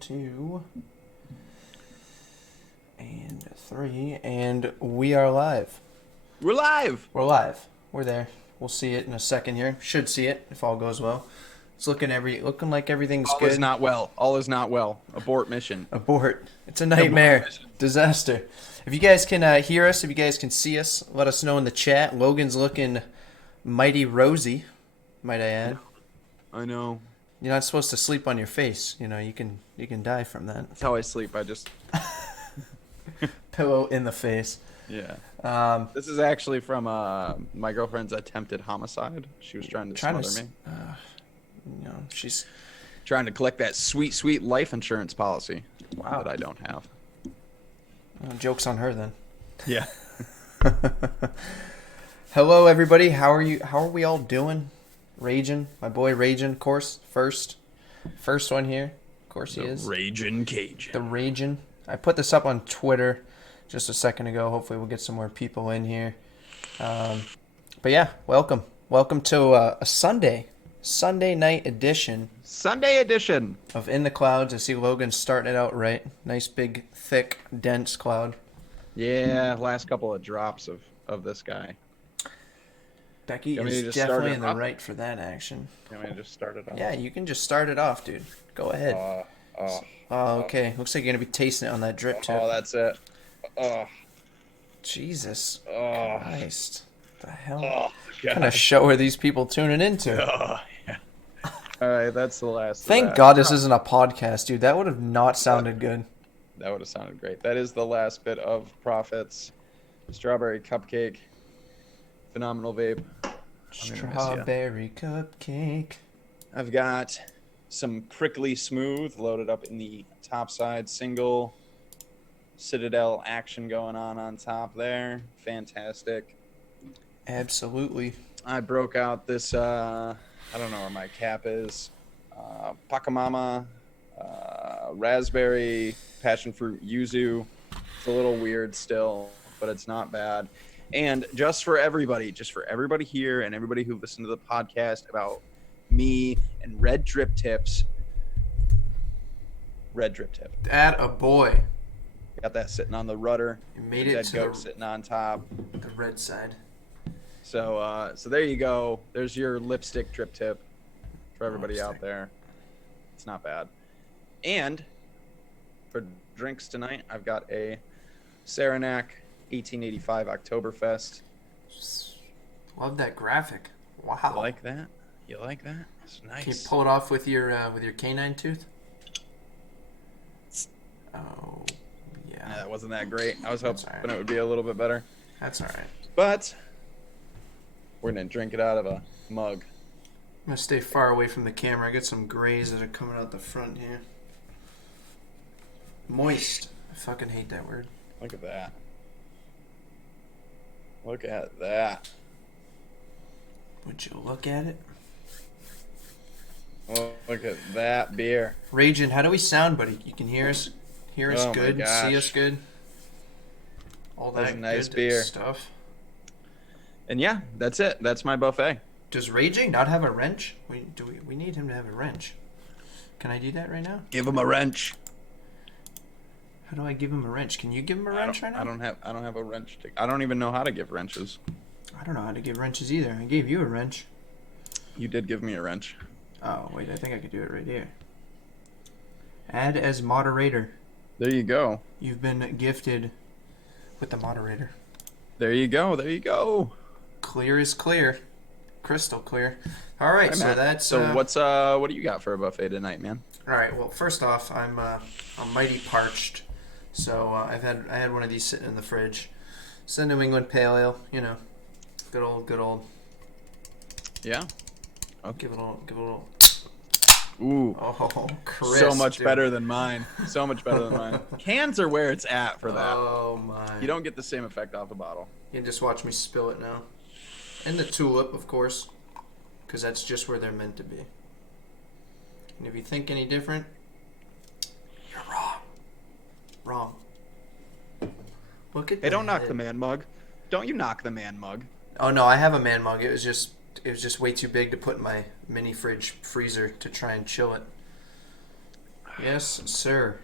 2 and 3, and we are live. We're live. We're live. We're there. We'll see it in a second here. Should see it if all goes well. It's looking like everything's good. All is not well. All is not well. Abort mission. Abort. It's a nightmare. Disaster. If you guys can hear us, if you guys can see us, let us know in the chat. Logan's looking mighty rosy, might I add. I know. You're not supposed to sleep on your face. You know, you can die from that. That's how I sleep. I just pillow in the face. Yeah. This is actually from my girlfriend's attempted homicide. She was trying to smother me. You know, she's trying to collect that sweet, sweet life insurance policy. Wow. That I don't have. Joke's on her then. Yeah. Hello, everybody. How are you? How are we all doing? Raging, my boy Raging, of course. First one here. Of course he is. Raging Cajun. The Raging. I put this up on Twitter just a second ago. Hopefully we'll get some more people in here. But yeah, welcome to a Sunday night edition. Sunday edition Of In the Clouds. I see Logan starting it out right. Nice big, thick, dense cloud. Yeah, last couple of drops of this guy. Becky is definitely in the right for that action. Can we just start it off? Yeah, you can just start it off, dude. Go ahead. Okay. Looks like you're going to be tasting it on that drip tip. Oh, that's it. Jesus Christ. The hell? God. What kind of show are these people tuning into? Yeah. All right, that's the last. Thank God this isn't a podcast, dude. That would have not sounded good. That would have sounded great. That is the last bit of Profits. Strawberry Cupcake. Phenomenal vape. Strawberry Cupcake. I've got some Prickly Smooth loaded up in the top side. Single Citadel action going on top there. Fantastic. Absolutely. I broke out this, I don't know where my cap is. Pacamama, raspberry, passion fruit, yuzu. It's a little weird still, but it's not bad. And just for everybody here and everybody who listened to the podcast about me and red drip tips. Red drip tip. That a boy. Got that sitting on the rudder. You made it to goat sitting on top. The red side. So there you go. There's your lipstick drip tip for everybody out Lipstick. there. It's not bad. And for drinks tonight, I've got a Saranac 1885 Oktoberfest. Love that graphic. Wow. You like that? You like that? It's nice. Can you pull it off with your canine tooth? Oh, yeah. That wasn't that great. I was That's hoping all right. it would be a little bit better. That's all right. But we're going to drink it out of a mug. I'm going to stay far away from the camera. I got some grays that are coming out the front here. Moist. I fucking hate that word. Look at that. Look at that. Would you look at it? Oh, look at that beer. Raging, how do we sound, buddy? You can hear us Oh my good, gosh. see us good. All That's that a nice good beer. stuff. And yeah, that's it. That's my buffet. Does Raging not have a wrench? We need him to have a wrench. Can I do that right now? Give him a wrench. How do I give him a wrench? Can you give him a wrench right now? I don't have a wrench. I don't even know how to give wrenches. I don't know how to give wrenches either. I gave you a wrench. You did give me a wrench. Oh, wait, I think I could do it right here. Add as moderator. There you go. You've been gifted with the moderator. There you go. There you go. Clear is clear. Crystal clear. All right, Hi, so Matt. that's... So what do you got for a buffet tonight, man? All right, well, first off, I'm mighty parched. So I had one of these sitting in the fridge. It's a New England Pale Ale, you know. Good old. Yeah. Give it a little... Ooh. Oh, crisp, So much dude. better than mine. So much better than mine. Cans are where it's at for that. Oh, my. You don't get the same effect off the bottle. You can just watch me spill it now. And the tulip, of course, because that's just where they're meant to be. And if you think any different, you're wrong. Wrong. Look at Hey, don't knock head. the man mug. Don't you knock the man mug. Oh no, I have a man mug. It was just way too big to put in my mini freezer to try and chill it. Yes, sir.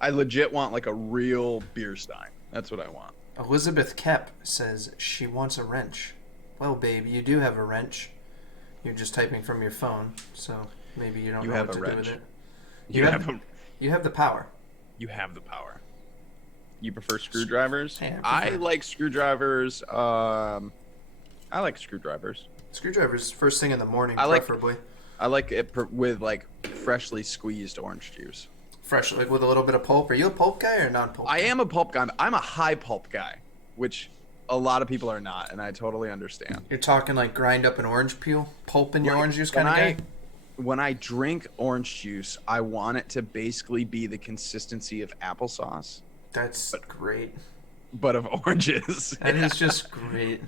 I legit want like a real beer stein. That's what I want. Elizabeth Kep says she wants a wrench. Well, babe, you do have a wrench. You're just typing from your phone, so maybe you don't know have what a to wrench. do with it. You have You have the power. You have the power. You prefer screwdrivers? Yeah, I prefer. like screwdrivers. I like screwdrivers. Screwdrivers first thing in the morning, I like- preferably. I like it with like freshly squeezed orange juice. Fresh, like with a little bit of pulp. Are you a pulp guy or non-pulp? I am a pulp guy. I'm a high pulp guy, which a lot of people are not, and I totally understand. You're talking like grind up an orange peel, pulp in your Like, orange juice kind of guy? When I drink orange juice, I want it to basically be the consistency of applesauce, That's great. but of oranges. That is just great.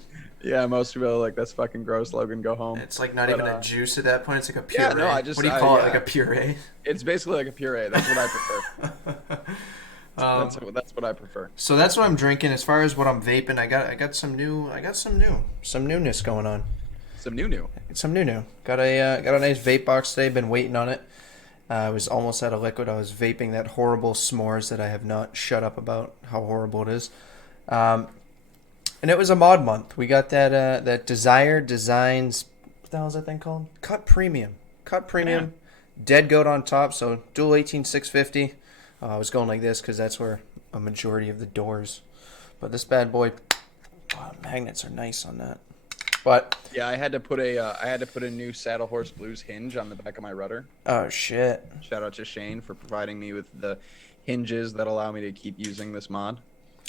Yeah, most people are like, that's fucking gross, Logan, go home. It's like not But, even a juice at that point. It's like a puree. yeah, no, What do you call it? yeah. Like a puree? It's basically like a puree. That's what I prefer. That's what I prefer. So that's what I'm drinking. As far as what I'm vaping, I got some newness going on. Some new. Some new. Got a nice vape box today. Been waiting on it. I was almost out of liquid. I was vaping that horrible s'mores that I have not shut up about how horrible it is. And it was a mod month. We got that Desire Designs. What the hell is that thing called? Cut Premium. Dead Goat on top. So dual 18650. I was going like this because that's where a majority of the doors. But this bad boy, magnets are nice on that. But Yeah, I had to put a new Saddle Horse Blues hinge on the back of my rudder. oh shit. Shout out to Shane for providing me with the hinges that allow me to keep using this mod.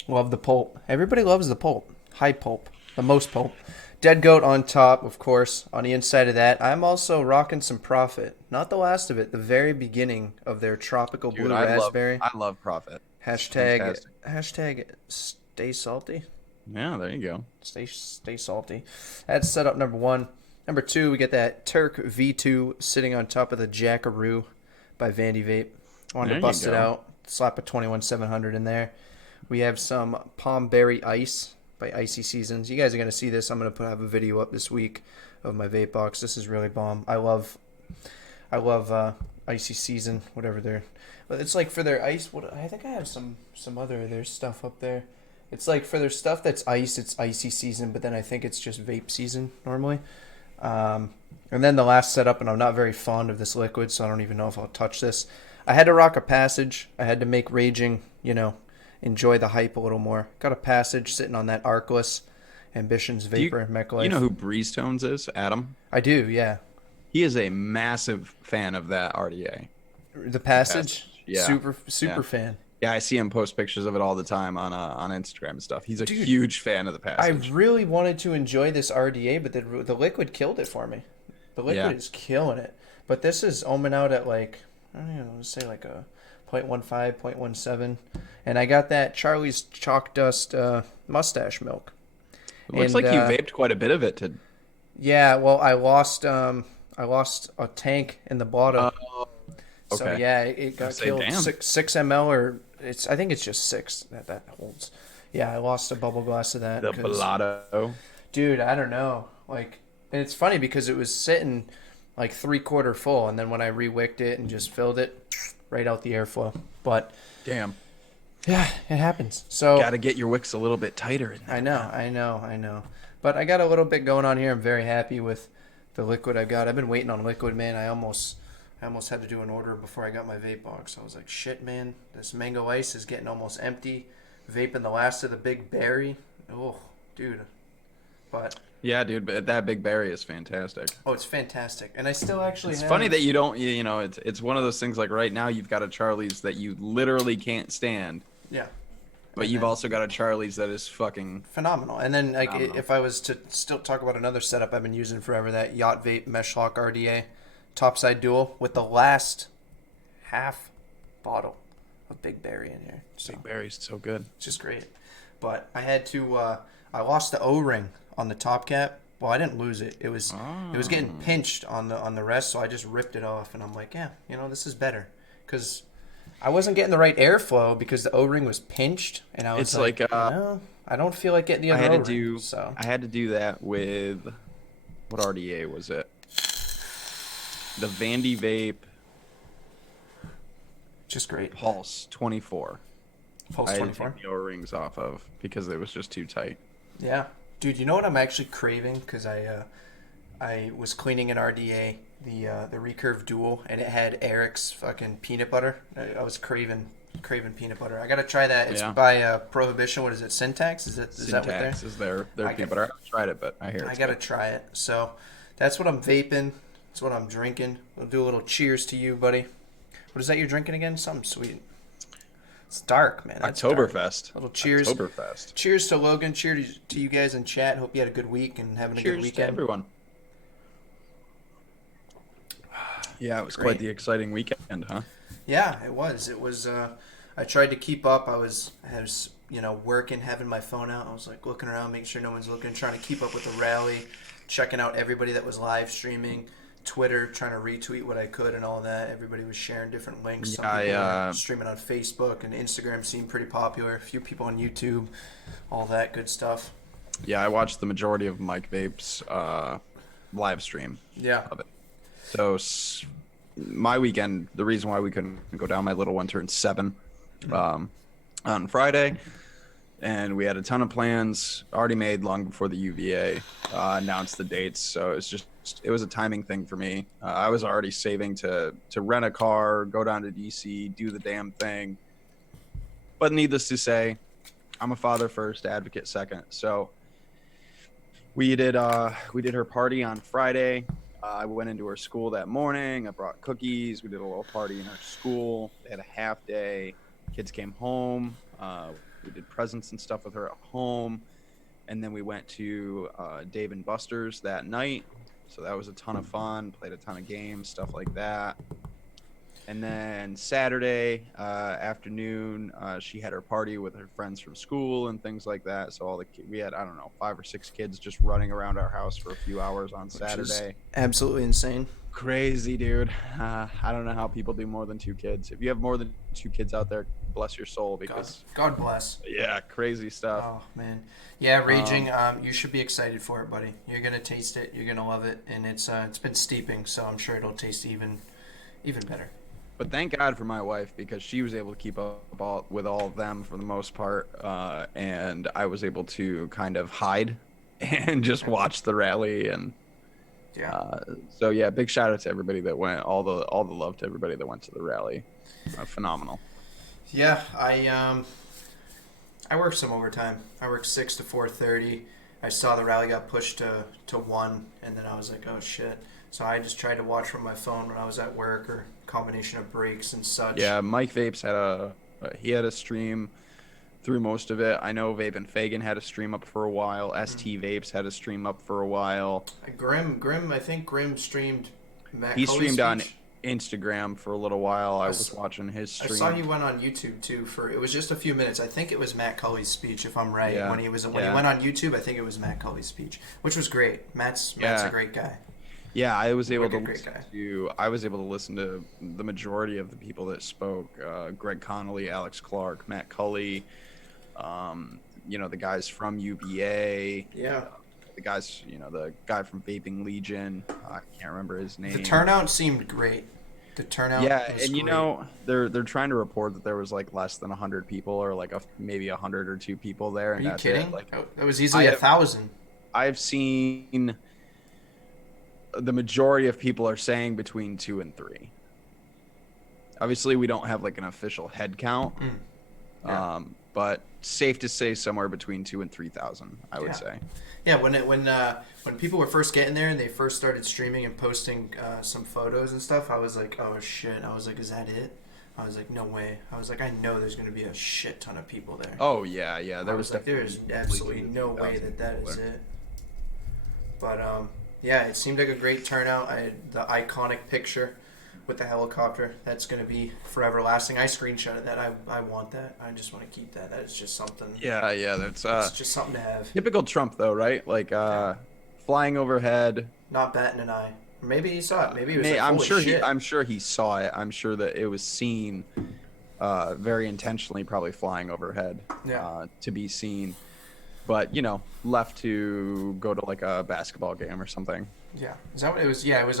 Love the pulp. Everybody loves the pulp. High pulp. The most pulp. Dead Goat on top, of course. On the inside of that, I'm also rocking some Profit. Not the last of it. The very beginning of their Tropical Dude, Blue I Raspberry. love Profit. Hashtag stay salty. Yeah, there you go. Stay salty. That's setup number 1. Number 2, we get that Turk V2 sitting on top of the Jackaroo by Vandy Vape. Wanted There to you bust it go. out. Slap a 21700 in there. We have some Palm Berry Ice by Icy Seasons. You guys are going to see this. I'm going to have a video up this week of my vape box. This is really bomb. I love Icy Season, whatever they're... But it's like for their ice... I think I have some other of their stuff up there. It's like for their stuff that's ice, it's icy season, but then I think it's just vape season normally. And then the last setup, and I'm not very fond of this liquid, so I don't even know if I'll touch this. I had to rock a passage. I had to make raging, enjoy the hype a little more. Got a passage sitting on that Arkless Ambitions Vapor Mech Life. You know who Breeze Tones is? Adam? I do, yeah. He is a massive fan of that RDA. The passage? Yeah. Super Yeah. fan. Yeah, I see him post pictures of it all the time on Instagram and stuff. He's a huge fan of the passage. I really wanted to enjoy this RDA, but the liquid killed it for me. The liquid is killing it. But this is ohming out at like, I don't know, let's say like a 0.15, 0.17. And I got that Charlie's Chalk Dust mustache milk. It looks like you vaped quite a bit of it. Yeah, well, I lost a tank in the bottom. Okay. So yeah, it got killed. Damn. 6 ml, or I think it's just 6 that holds. Yeah, I lost a bubble glass of that. The Bellotto. Dude, I don't know. Like, and it's funny because it was sitting like 3/4 full, and then when I re-wicked it and just filled it, right out the airflow. But damn. Yeah, it happens. So got to get your wicks a little bit tighter. I know. But I got a little bit going on here. I'm very happy with the liquid I got. I've been waiting on liquid, man. I almost had to do an order before I got my vape box. I was like, shit, man. This mango ice is getting almost empty. Vaping the last of the big berry. Oh, dude. But yeah, dude, but that big berry is fantastic. Oh, it's fantastic. And I still actually have... funny that you don't, it's one of those things like right now you've got a Charlie's that you literally can't stand. Yeah. But you've also got a Charlie's that is fucking phenomenal. And then like if I was to still talk about another setup I've been using forever, that Yacht Vape Meshlock RDA topside dual with the last half bottle of Big Berry in here. So, Big Berry's so good. It's just great. But I had to I lost the O-ring on the top cap. Well, I didn't lose it. It was getting pinched on the rest, so I just ripped it off, and I'm like, yeah, this is better, because I wasn't getting the right airflow because the O-ring was pinched, and I was no, I don't feel like getting the other O-ring. I had to do that with, what RDA was it? The Vandy Vape. Just great. Pulse 24. Pulse 24. I had to take the O-rings off of because it was just too tight. Yeah. Dude, you know what I'm actually craving? Because I was cleaning an RDA, the Recurve Dual, and it had Eric's fucking peanut butter. I was craving peanut butter. I gotta try that. It's by Prohibition. What is it? Syntax? Is that what they're? Syntax is their peanut butter. I haven't tried it, but I hear I gotta try it. So that's what I'm vaping. That's what I'm drinking. We'll do a little cheers to you, buddy. What is that you're drinking again? Something sweet. It's dark, man. That's Oktoberfest. Dark. Little cheers. Oktoberfest. Cheers to Logan. Cheers to you guys in chat. Hope you had a good week and having a good weekend. Cheers to everyone. Yeah, it was quite the exciting weekend, huh? Yeah, it was. It was. I tried to keep up. I was working, having my phone out. I was like looking around, making sure no one's looking, trying to keep up with the rally, checking out everybody that was live streaming. Twitter, trying to retweet what I could and all that. Everybody was sharing different links. Some people were streaming on Facebook, and Instagram seemed pretty popular. A few people on YouTube, all that good stuff. Yeah, I watched the majority of Mike Vape's live stream. Yeah. Of it. So my weekend, the reason why we couldn't go down, my little one turned 7 on Friday, and we had a ton of plans already made long before the UVA announced the dates. So it was a timing thing for me. I was already saving to rent a car, go down to DC, do the damn thing. But needless to say, I'm a father first, advocate second. So we did her party on Friday. I went into her school that morning. I brought cookies. We did a little party in her school. They had a half day. Kids came home. We did presents and stuff with her at home. And then we went to Dave & Buster's that night. So that was a ton of fun. Played a ton of games, stuff like that. And then Saturday afternoon, she had her party with her friends from school and things like that. So we had, I don't know, 5 or 6 kids just running around our house for a few hours on Saturday. Absolutely insane. Crazy, dude. I don't know how people do more than 2 kids. If you have more than 2 kids out there, bless your soul, because God bless. Yeah, crazy stuff. Oh man, yeah, raging. You should be excited for it, buddy. You're gonna taste it. You're gonna love it, and it's been steeping, so I'm sure it'll taste even better. But thank God for my wife, because she was able to keep up with all of them for the most part, and I was able to kind of hide and just watch the rally. And Yeah. so yeah, big shout out to everybody that went. All the love to everybody that went to the rally. Phenomenal. Yeah, I worked some overtime. I worked 6 to 4:30. I saw the rally got pushed to 1, and then I was like, oh shit. So I just tried to watch from my phone when I was at work, or combination of breaks and such. Yeah, Mike Vapes he had a stream through most of it. I know Vape and Fagan had a stream up for a while. ST Vapes had a stream up for a while. Grim, I think Grim streamed Matt He Cully's streamed on speech. Instagram for a little while. I was watching his I stream. saw he went on YouTube too for it was just a few minutes. I think it was Matt Cully's speech, if I'm right. Yeah. When he went on YouTube, I think it was Matt Cully's speech, which was great. Matt's a great guy. Yeah, I was able to listen to the majority of the people that spoke. Greg Connolly, Alex Clark, Matt Cully, the guys from UVA. Yeah. The guys, the guy from Vaping Legion. I can't remember his name. The turnout seemed great. The turnout. Yeah, was and great. they're trying to report that there was like less than 100 people, or like maybe 100 or 2 people there. Are And you that's kidding? It. Like, that was easily 1,000. I've seen the majority of people are saying between 2 and 3. Obviously, we don't have like an official head count, but safe to say somewhere between 2 and 3,000. I would say. Yeah, when people were first getting there and they first started streaming and posting some photos and stuff, I was like, oh shit. I was like, is that it? I was like, no way. I was like, I know there's going to be a shit ton of people there. Oh, yeah. There was like, there's absolutely no way that is it. But, yeah, it seemed like a great turnout. The iconic picture with the helicopter, that's going to be forever lasting. I screenshotted that. I want that. I just want to keep that. That's just something. Yeah, that's it's just something to have. typical Trump, though, right? Like, flying overhead. Not batting an eye. Maybe he saw it. Maybe he was like, I'm holy sure shit. I'm sure he saw it. I'm sure that it was seen very intentionally, probably flying overhead to be seen. But, left to go to like a basketball game or something. Yeah. Is that what it was? Yeah, was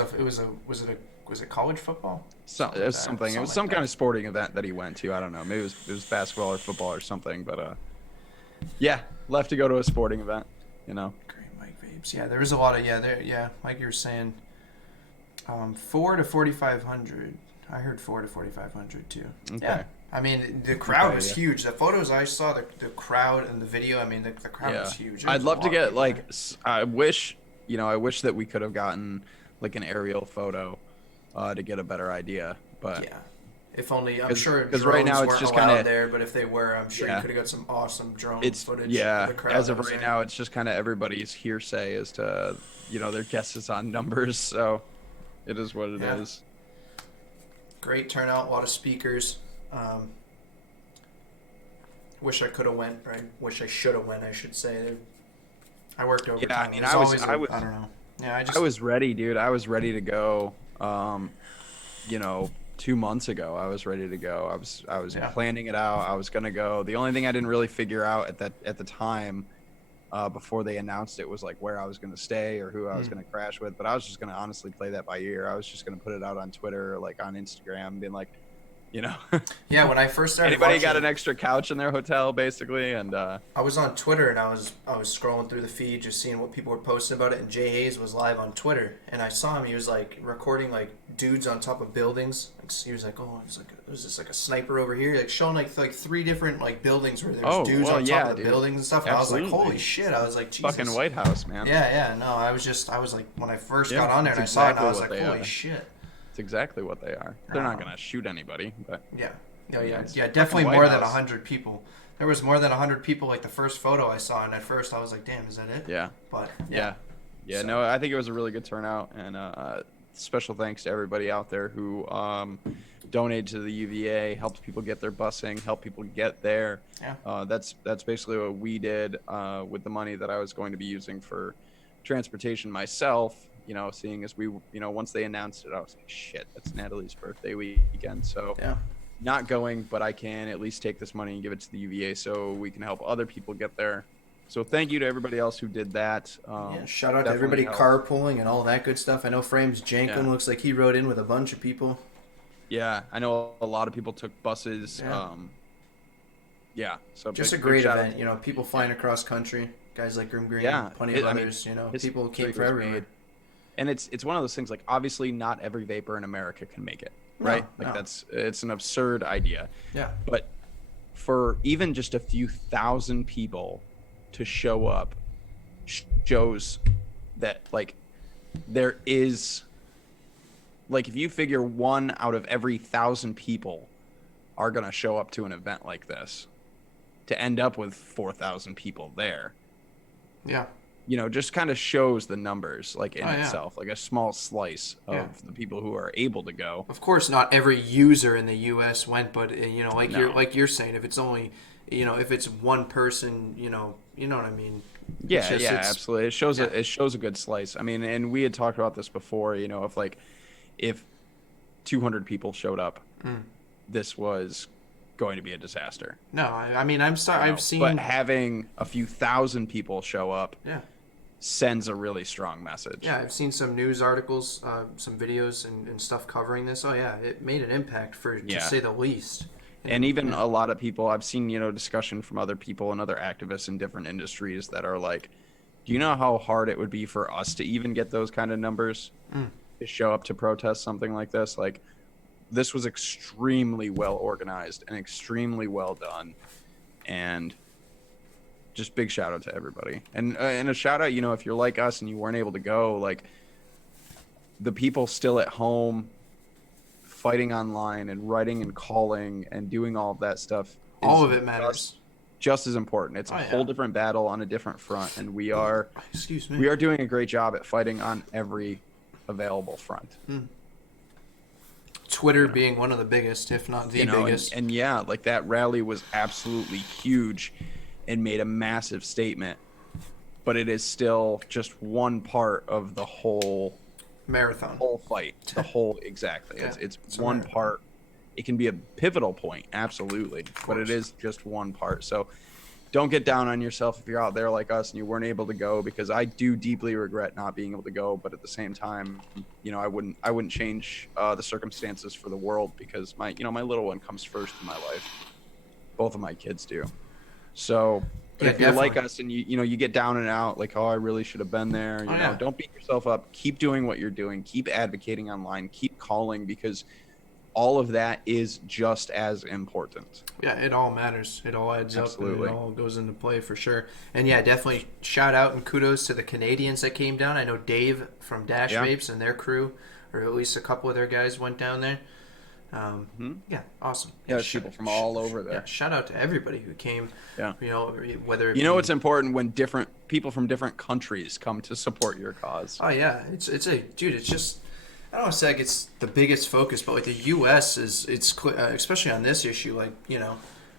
it college football? It was something. It was some kind of sporting event that he went to. I don't know. Maybe it was basketball or football or something. But yeah, left to go to a sporting event. Great Mike Vapes. Yeah, there was a lot of like you were saying, 4 to 4,500. I heard 4 to 4,500 too. Okay. Yeah. I mean, the crowd was huge. The photos I saw, the crowd and the video. I mean, the crowd was huge. I'd love to get like. I wish that we could have gotten like an aerial photo to get a better idea. But yeah, if only I'm sure because right now it's just kind of there. But if they were, I'm sure you could have got some awesome drone footage. Yeah, of the crowd as of right now, it's just kind of everybody's hearsay as to their guesses on numbers. So it is what it is. Great turnout, a lot of speakers. Wish I could have went. Right? Wish I should have went. I should say. I worked overtime. Yeah, I mean, I don't know. Yeah, I was ready, dude. I was ready to go. 2 months ago, I was ready to go. I was planning it out. I was gonna go. The only thing I didn't really figure out at the time, before they announced it, was like where I was gonna stay or who I was gonna crash with. But I was just gonna honestly play that by ear. I was just gonna put it out on Twitter, or like on Instagram, being like, Yeah, when I first started anybody got an extra couch in their hotel, basically. And I was on Twitter and I was scrolling through the feed, just seeing what people were posting about it, and Jay Hayes was live on Twitter, and I saw him. He was like recording like dudes on top of buildings. He was like, there's this like a sniper over here, like showing like 3 different like buildings where there's dudes on top of the buildings and stuff. And Absolutely. I was like, holy shit! I was like, Jesus. Fucking White House, man. Yeah. No, I was like, when I first got on there and I saw it, and I was like, holy shit. It's exactly what they are. They're not gonna shoot anybody, but yeah. Definitely more than 100 people. There was more than 100 people. Like the first photo I saw, and at first I was like, "Damn, is that it?" Yeah. But so. No, I think it was a really good turnout, and special thanks to everybody out there who donated to the UVA, helped people get their busing, helped people get there. Yeah. That's basically what we did with the money that I was going to be using for transportation myself. Seeing as we, once they announced it, I was like, shit, that's Natalie's birthday weekend. So not going, but I can at least take this money and give it to the UVA so we can help other people get there. So thank you to everybody else who did that. Shout out to everybody carpooling and all that good stuff. I know Frames Jankin looks like he rode in with a bunch of people. Yeah, I know a lot of people took buses. Yeah. Yeah, so Just a big great shout out event. to You know, people yeah, flying across country, guys like Grim Green, yeah. plenty of I mean, others. You know, people history came from was everywhere. made, and it's one of those things. Like, obviously, not every vapor in America can make it, right? No, Like, no. it's an absurd idea, Yeah. but for even just a few thousand people to show up shows that like there is like if you figure 1 out of every 1,000 people are going to show up to an event like this to end up with 4,000 people there, Yeah. just kind of shows the numbers like in Oh yeah. itself, like a small slice Yeah. of the people who are able to go. Of course, not every user in the U.S. went, but No. like you're saying, if it's only, if it's one person, you know what I mean. It's Yeah, just yeah, it's absolutely. yeah. It shows a good slice. I mean, and we had talked about this before, if 200 people showed up, Mm. this was going to be a disaster. No, I mean I'm sorry. I've But seen having a few thousand people show up yeah. sends a really strong message. Yeah, I've seen some news articles, some videos, and stuff covering this. Oh yeah, it made an impact to Yeah. say the least. And even Yeah. a lot of people I've seen, discussion from other people and other activists in different industries that are like, do you know how hard it would be for us to even get those kind of numbers Mm. to show up to protest something like this? Like, this was extremely well organized and extremely well done. And just big shout out to everybody. And a shout out, if you're like us and you weren't able to go, like the people still at home fighting online and writing and calling and doing all of that stuff All is of it matters. just as important. It's a Oh whole yeah. different battle on a different front, and we are Excuse me. doing a great job at fighting on every available front. Mm. Twitter being one of the biggest, if not the biggest. And yeah, like that rally was absolutely huge and made a massive statement, but it is still just one part of the whole Marathon. fight. The whole exactly. Yeah, It's it's a one marathon. part. It can be a pivotal point, absolutely, but it is just one part. So don't get down on yourself if you're out there like us and you weren't able to go, because I do deeply regret not being able to go. But at the same time, I wouldn't change the circumstances for the world, because my little one comes first in my life. Both of my kids do. So, but Yeah, if you're like definitely. us and you get down and out, like, oh, I really should have been there. Oh, yeah. Don't beat yourself up. Keep doing what you're doing. Keep advocating online. Keep calling, because all of that is just as important. Yeah, it all matters. It all adds Absolutely. up and it all goes into play for sure. And yeah, definitely shout out and kudos to the Canadians that came down. I know Dave from Dash Yeah. Vapes and their crew, or at least a couple of their guys went down there. Yeah, awesome. Yeah, there's people from all over there. Yeah, shout out to everybody who came. Yeah. Whether it It's important when different people from different countries come to support your cause. Oh yeah, it's just I don't want to say like it's the biggest focus, but like the U.S. especially on this issue, like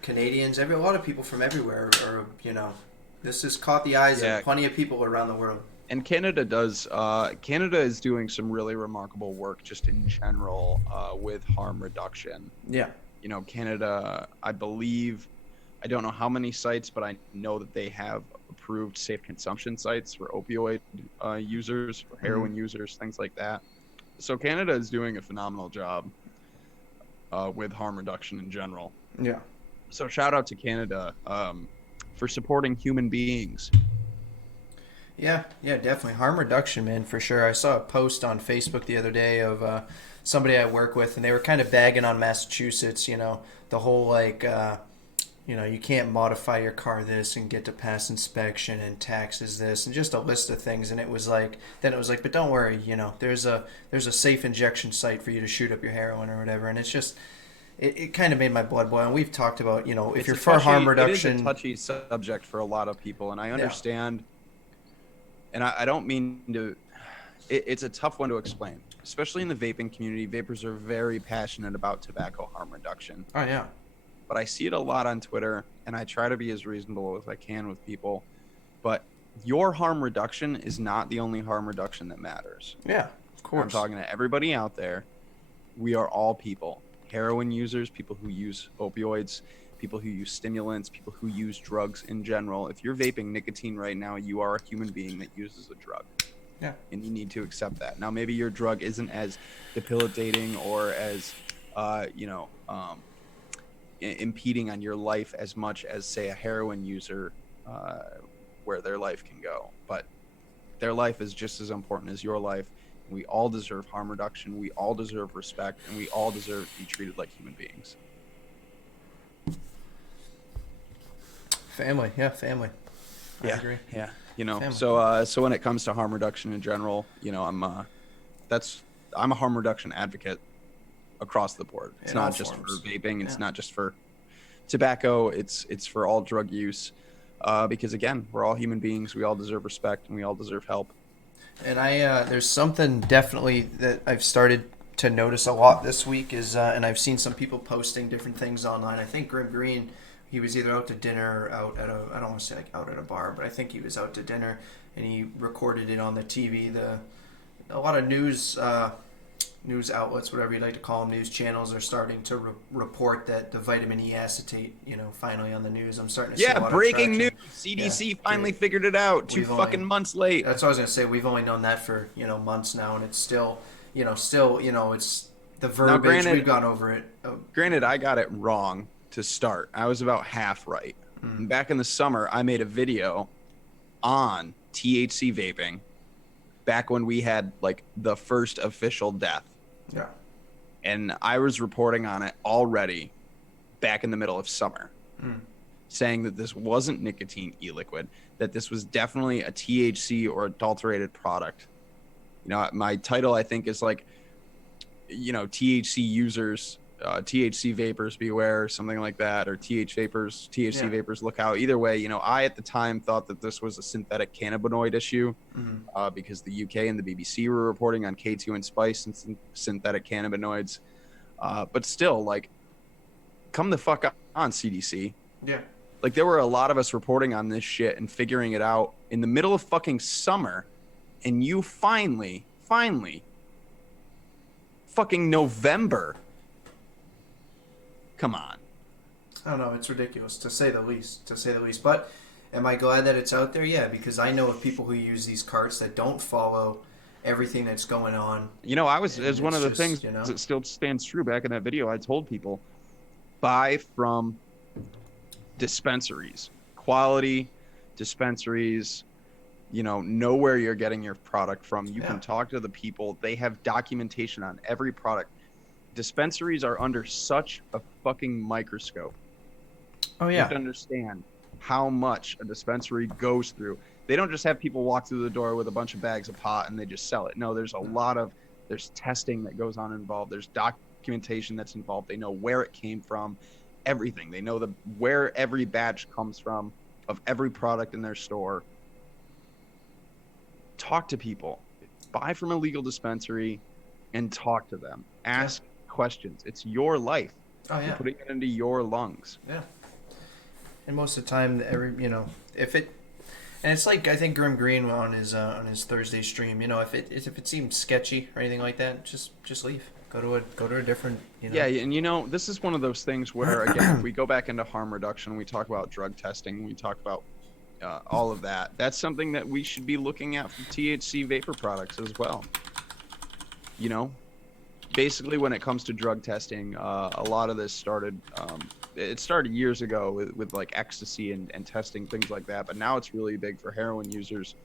Canadians, a lot of people from everywhere are this has caught the eyes Yeah. of plenty of people around the world. And Canada is doing some really remarkable work just in general with harm reduction. Yeah, Canada, I believe, I don't know how many sites, but I know that they have approved safe consumption sites for opioid users, for heroin users, things like that. So Canada is doing a phenomenal job with harm reduction in general. yeah. So shout out to Canada for supporting human beings. Yeah, definitely. Harm reduction, man, for sure. I saw a post on Facebook the other day of somebody I work with, and they were kind of bagging on Massachusetts, the whole you can't modify your car this and get to pass inspection and taxes this and just a list of things. And it was like, but don't worry, there's a safe injection site for you to shoot up your heroin or whatever. And it's just, it kind of made my blood boil. And we've talked about, if you're for harm reduction. It is a touchy subject for a lot of people, and I understand. Yeah. And I don't mean to, it's a tough one to explain, especially in the vaping community. Vapors are very passionate about tobacco harm reduction. Oh, yeah. But I see it a lot on Twitter, and I try to be as reasonable as I can with people. But your harm reduction is not the only harm reduction that matters. Yeah, of course. I'm talking to everybody out there. We are all people. Heroin users, people who use opioids, people who use stimulants, people who use drugs in general. If you're vaping nicotine right now, you are a human being that uses a drug. Yeah. And you need to accept that. Now, maybe your drug isn't as debilitating or as you know, impeding on your life as much as, say, a heroin user, where their life can go. But their life is just as important as your life. We all deserve harm reduction. We all deserve respect, and we all deserve to be treated like human beings. Family, yeah, family. I Yeah, agree. yeah. You know, Family. so when it comes to harm reduction in general, you know, I'm a harm reduction advocate across the board. It's In all not just for forms. vaping. It's Yeah. not just for tobacco. It's for all drug use. Because again, we're all human beings. We all deserve respect, and we all deserve help. And there's something definitely that I've started to notice a lot this week is, and I've seen some people posting different things online. I think Grim Green, he was either out to dinner or out at I don't want to say like out at a bar, but I think he was out to dinner and he recorded it on the TV. A lot of news outlets, whatever you like to call them, news channels are starting to report that the vitamin E acetate, finally on the news. I'm starting to see a Yeah, lot of breaking news. traction. Yeah, CDC finally figured it out. Two we've only fucking months late. That's what I was gonna say. We've only known that for months now, and it's still it's the Now, verbiage. We've gone over it. Oh, granted, I got it wrong to start. I was about half right. And back in the summer, I made a video on THC vaping back when we had like the first official death. yeah, And I was reporting on it already back in the middle of summer, saying that this wasn't nicotine e-liquid, that this was definitely a THC or adulterated product. My title, I think, is like, THC users, THC vapors beware, something like that, or THC vapors look out. Either way, I at the time thought that this was a synthetic cannabinoid issue, because the UK and the BBC were reporting on K2 and spice and synthetic cannabinoids. But still, like, come the fuck on, CDC. yeah. Like, there were a lot of us reporting on this shit and figuring it out in the middle of fucking summer, and you finally, fucking November. Come on. I don't know. It's ridiculous to say the least. But am I glad that it's out there? Yeah, because I know of people who use these carts that don't follow everything that's going on. It was one of the things that still stands true. Back in that video, I told people, buy from dispensaries, quality dispensaries, know where you're getting your product from. You can talk to the people. They have documentation on every product. Dispensaries are under such a fucking microscope. Oh, yeah. You have to understand how much a dispensary goes through. They don't just have people walk through the door with a bunch of bags of pot and they just sell it. No, there's there's testing that goes on involved. There's documentation that's involved. They know where it came from, everything. They know where every batch comes from of every product in their store. Talk to people. Buy from a legal dispensary and talk to them. Ask questions. It's your life. Oh, yeah. You're putting it into your lungs. Yeah. And most of the time, if it, and it's like I think Grim Green on his Thursday stream, if it seems sketchy or anything like that, just leave. Go to a different. Yeah, and this is one of those things where, again, if we go back into harm reduction, we talk about drug testing, we talk about all of that. That's something that we should be looking at for THC vapor products as well. Basically, when it comes to drug testing, a lot of this started. It started years ago with like ecstasy and testing things like that, but now it's really big for heroin users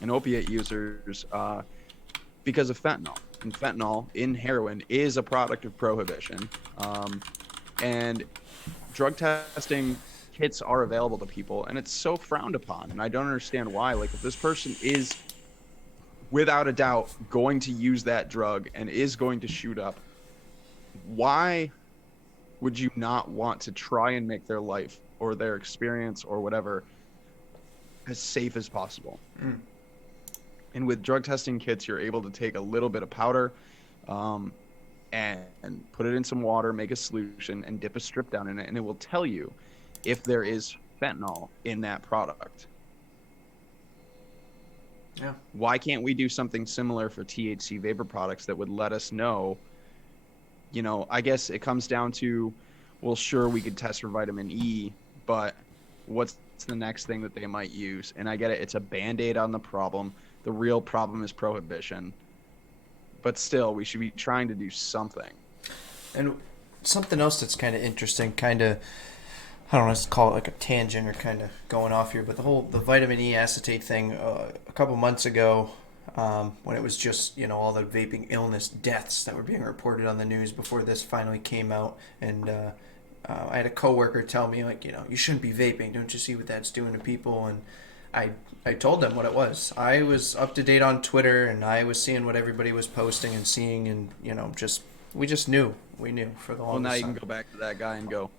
and opiate users because of fentanyl. And fentanyl in heroin is a product of prohibition, and drug testing kits are available to people, and it's so frowned upon. And I don't understand why. Like, if this person is without a doubt going to use that drug and is going to shoot up, why would you not want to try and make their life or their experience or whatever as safe as possible? And with drug testing kits, you're able to take a little bit of powder and put it in some water, make a solution, and dip a strip down in it, and it will tell you if there is fentanyl in that product. Yeah. Why can't we do something similar for THC vapor products that would let us know? I guess it comes down to, well, sure, we could test for vitamin E, but what's the next thing that they might use? And I get it. It's a Band-Aid on the problem. The real problem is prohibition. But still, we should be trying to do something. And something else that's kind of interesting, kind of, I don't know, let's call it like a tangent or kind of going off here, but the vitamin E acetate thing a couple months ago, when it was just, all the vaping illness deaths that were being reported on the news before this finally came out. And I had a coworker tell me, like, you shouldn't be vaping. Don't you see what that's doing to people? And I told them what it was. I was up to date on Twitter, and I was seeing what everybody was posting and seeing, and we just knew. We knew for the longest Well, now you time. can go back to that guy and go,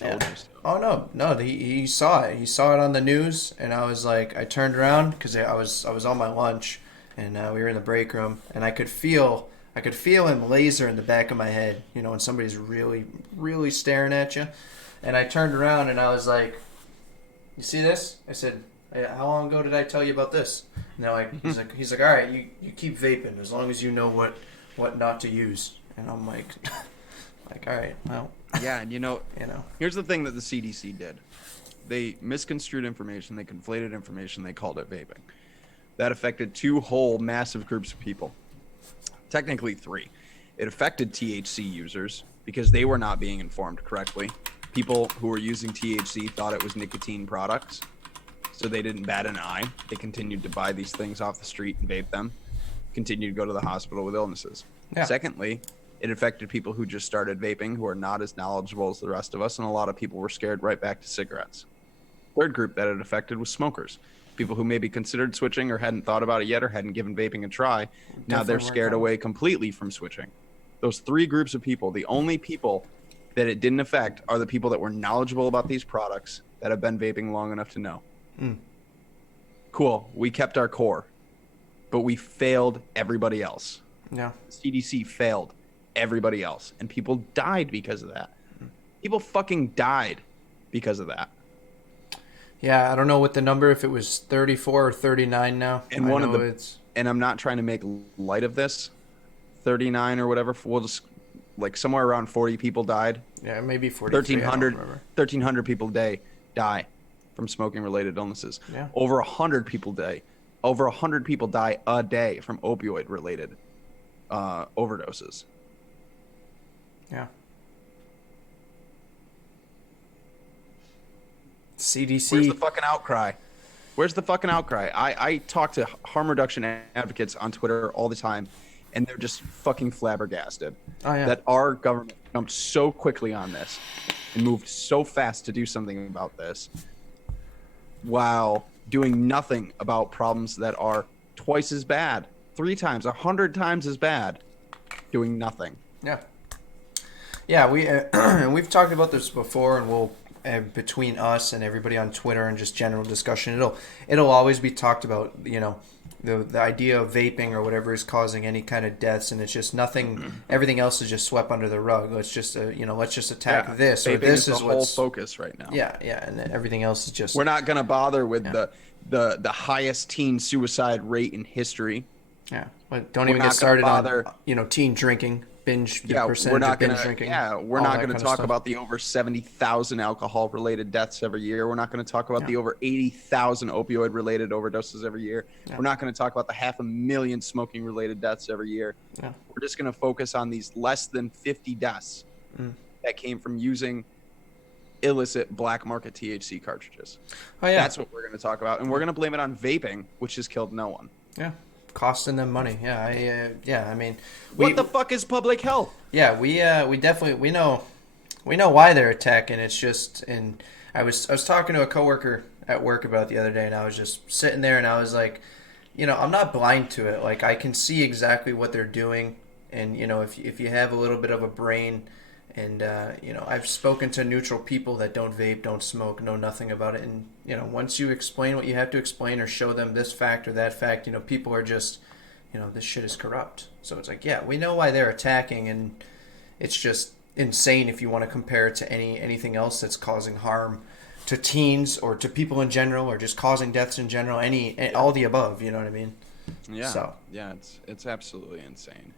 Yeah. soldiers. Still. Oh no, he saw it. He saw it on the news, and I was like, I turned around because I was on my lunch, and we were in the break room, and I could feel him laser in the back of my head. When somebody's really, really staring at you, and I turned around and I was like, "You see this?" I said, "How long ago did I tell you about this?" And they're like, he's like, "All right, you keep vaping as long as you know what not to use." And I'm like, all right, well. Yeah, and here's the thing that the CDC did. They misconstrued information, they conflated information, they called it vaping. That affected two whole massive groups of people. Technically three. It affected THC users because they were not being informed correctly. People who were using THC thought it was nicotine products, so they didn't bat an eye. They continued to buy these things off the street and vape them, continued to go to the hospital with illnesses. Yeah. Secondly, it affected people who just started vaping, who are not as knowledgeable as the rest of us, and a lot of people were scared right back to cigarettes. Third group that it affected was smokers. People who maybe considered switching or hadn't thought about it yet or hadn't given vaping a try. Now they're scared away completely from switching. Those three groups of people, the only people that it didn't affect are the people that were knowledgeable about these products that have been vaping long enough to know. Cool. We kept our core, but we failed everybody else. Yeah. The CDC failed everybody else, and people died because of that. People fucking died because of that. Yeah, I don't know what the number, if it was 34 or 39 now. And and I'm not trying to make light of this, 39 or whatever, we'll just, like, somewhere around 40 people died. Yeah, maybe 43. 1,300 people a day die from smoking related illnesses. Yeah. Over 100 people die a day from opioid related overdoses. Yeah. CDC. Where's the fucking outcry? I talk to harm reduction advocates on Twitter all the time, and they're just fucking flabbergasted that our government jumped so quickly on this and moved so fast to do something about this while doing nothing about problems that are twice as bad, 3 times, 100 times as bad, doing nothing. Yeah, we've talked about this before, and we'll between us and everybody on Twitter and just general discussion, it'll always be talked about. The idea of vaping or whatever is causing any kind of deaths, and it's just nothing. Everything else is just swept under the rug. Let's just attack this, or this is the whole focus right now. Yeah, and everything else is just. We're not gonna bother with the highest teen suicide rate in history. Yeah, but don't even get started on teen drinking. Percentage of binge drinking. Yeah, we're not going to talk about the over 70,000 alcohol-related deaths every year. We're not going to talk about the over 80,000 opioid-related overdoses every year. Yeah. We're not going to talk about the 500,000 smoking-related deaths every year. Yeah. We're just going to focus on these less than 50 deaths that came from using illicit black market THC cartridges. Oh yeah, that's what we're going to talk about, and we're going to blame it on vaping, which has killed no one. Yeah. Costing them money. I mean, what the fuck is public health? Yeah, we definitely know why they're attacking. It's just, and I was talking to a coworker at work about it the other day, and I was just sitting there, and I was like, I'm not blind to it. Like, I can see exactly what they're doing, and if you have a little bit of a brain, and I've spoken to neutral people that don't vape, don't smoke, know nothing about it, and once you explain what you have to explain or show them this fact or that fact, people are just, this shit is corrupt. So it's like, yeah, we know why they're attacking, and it's just insane if you want to compare it to anything else that's causing harm to teens or to people in general, or just causing deaths in general, all the above, you know what I mean? Yeah. So yeah, it's absolutely insane,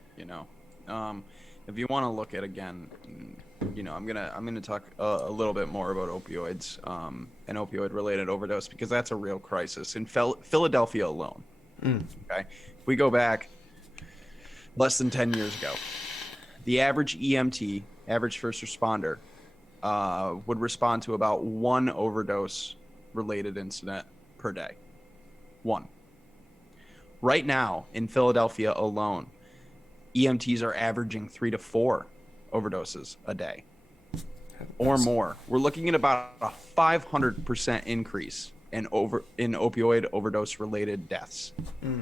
If you want to look at, again, I'm gonna talk a little bit more about opioids and opioid related overdose, because that's a real crisis in Philadelphia alone. Okay, if we go back less than 10 years ago, the average EMT, average first responder, would respond to about 1 overdose related incident per day. 1. Right now in Philadelphia alone, EMTs are averaging 3 to 4 overdoses a day or more. We're looking at about a 500% increase in opioid overdose related deaths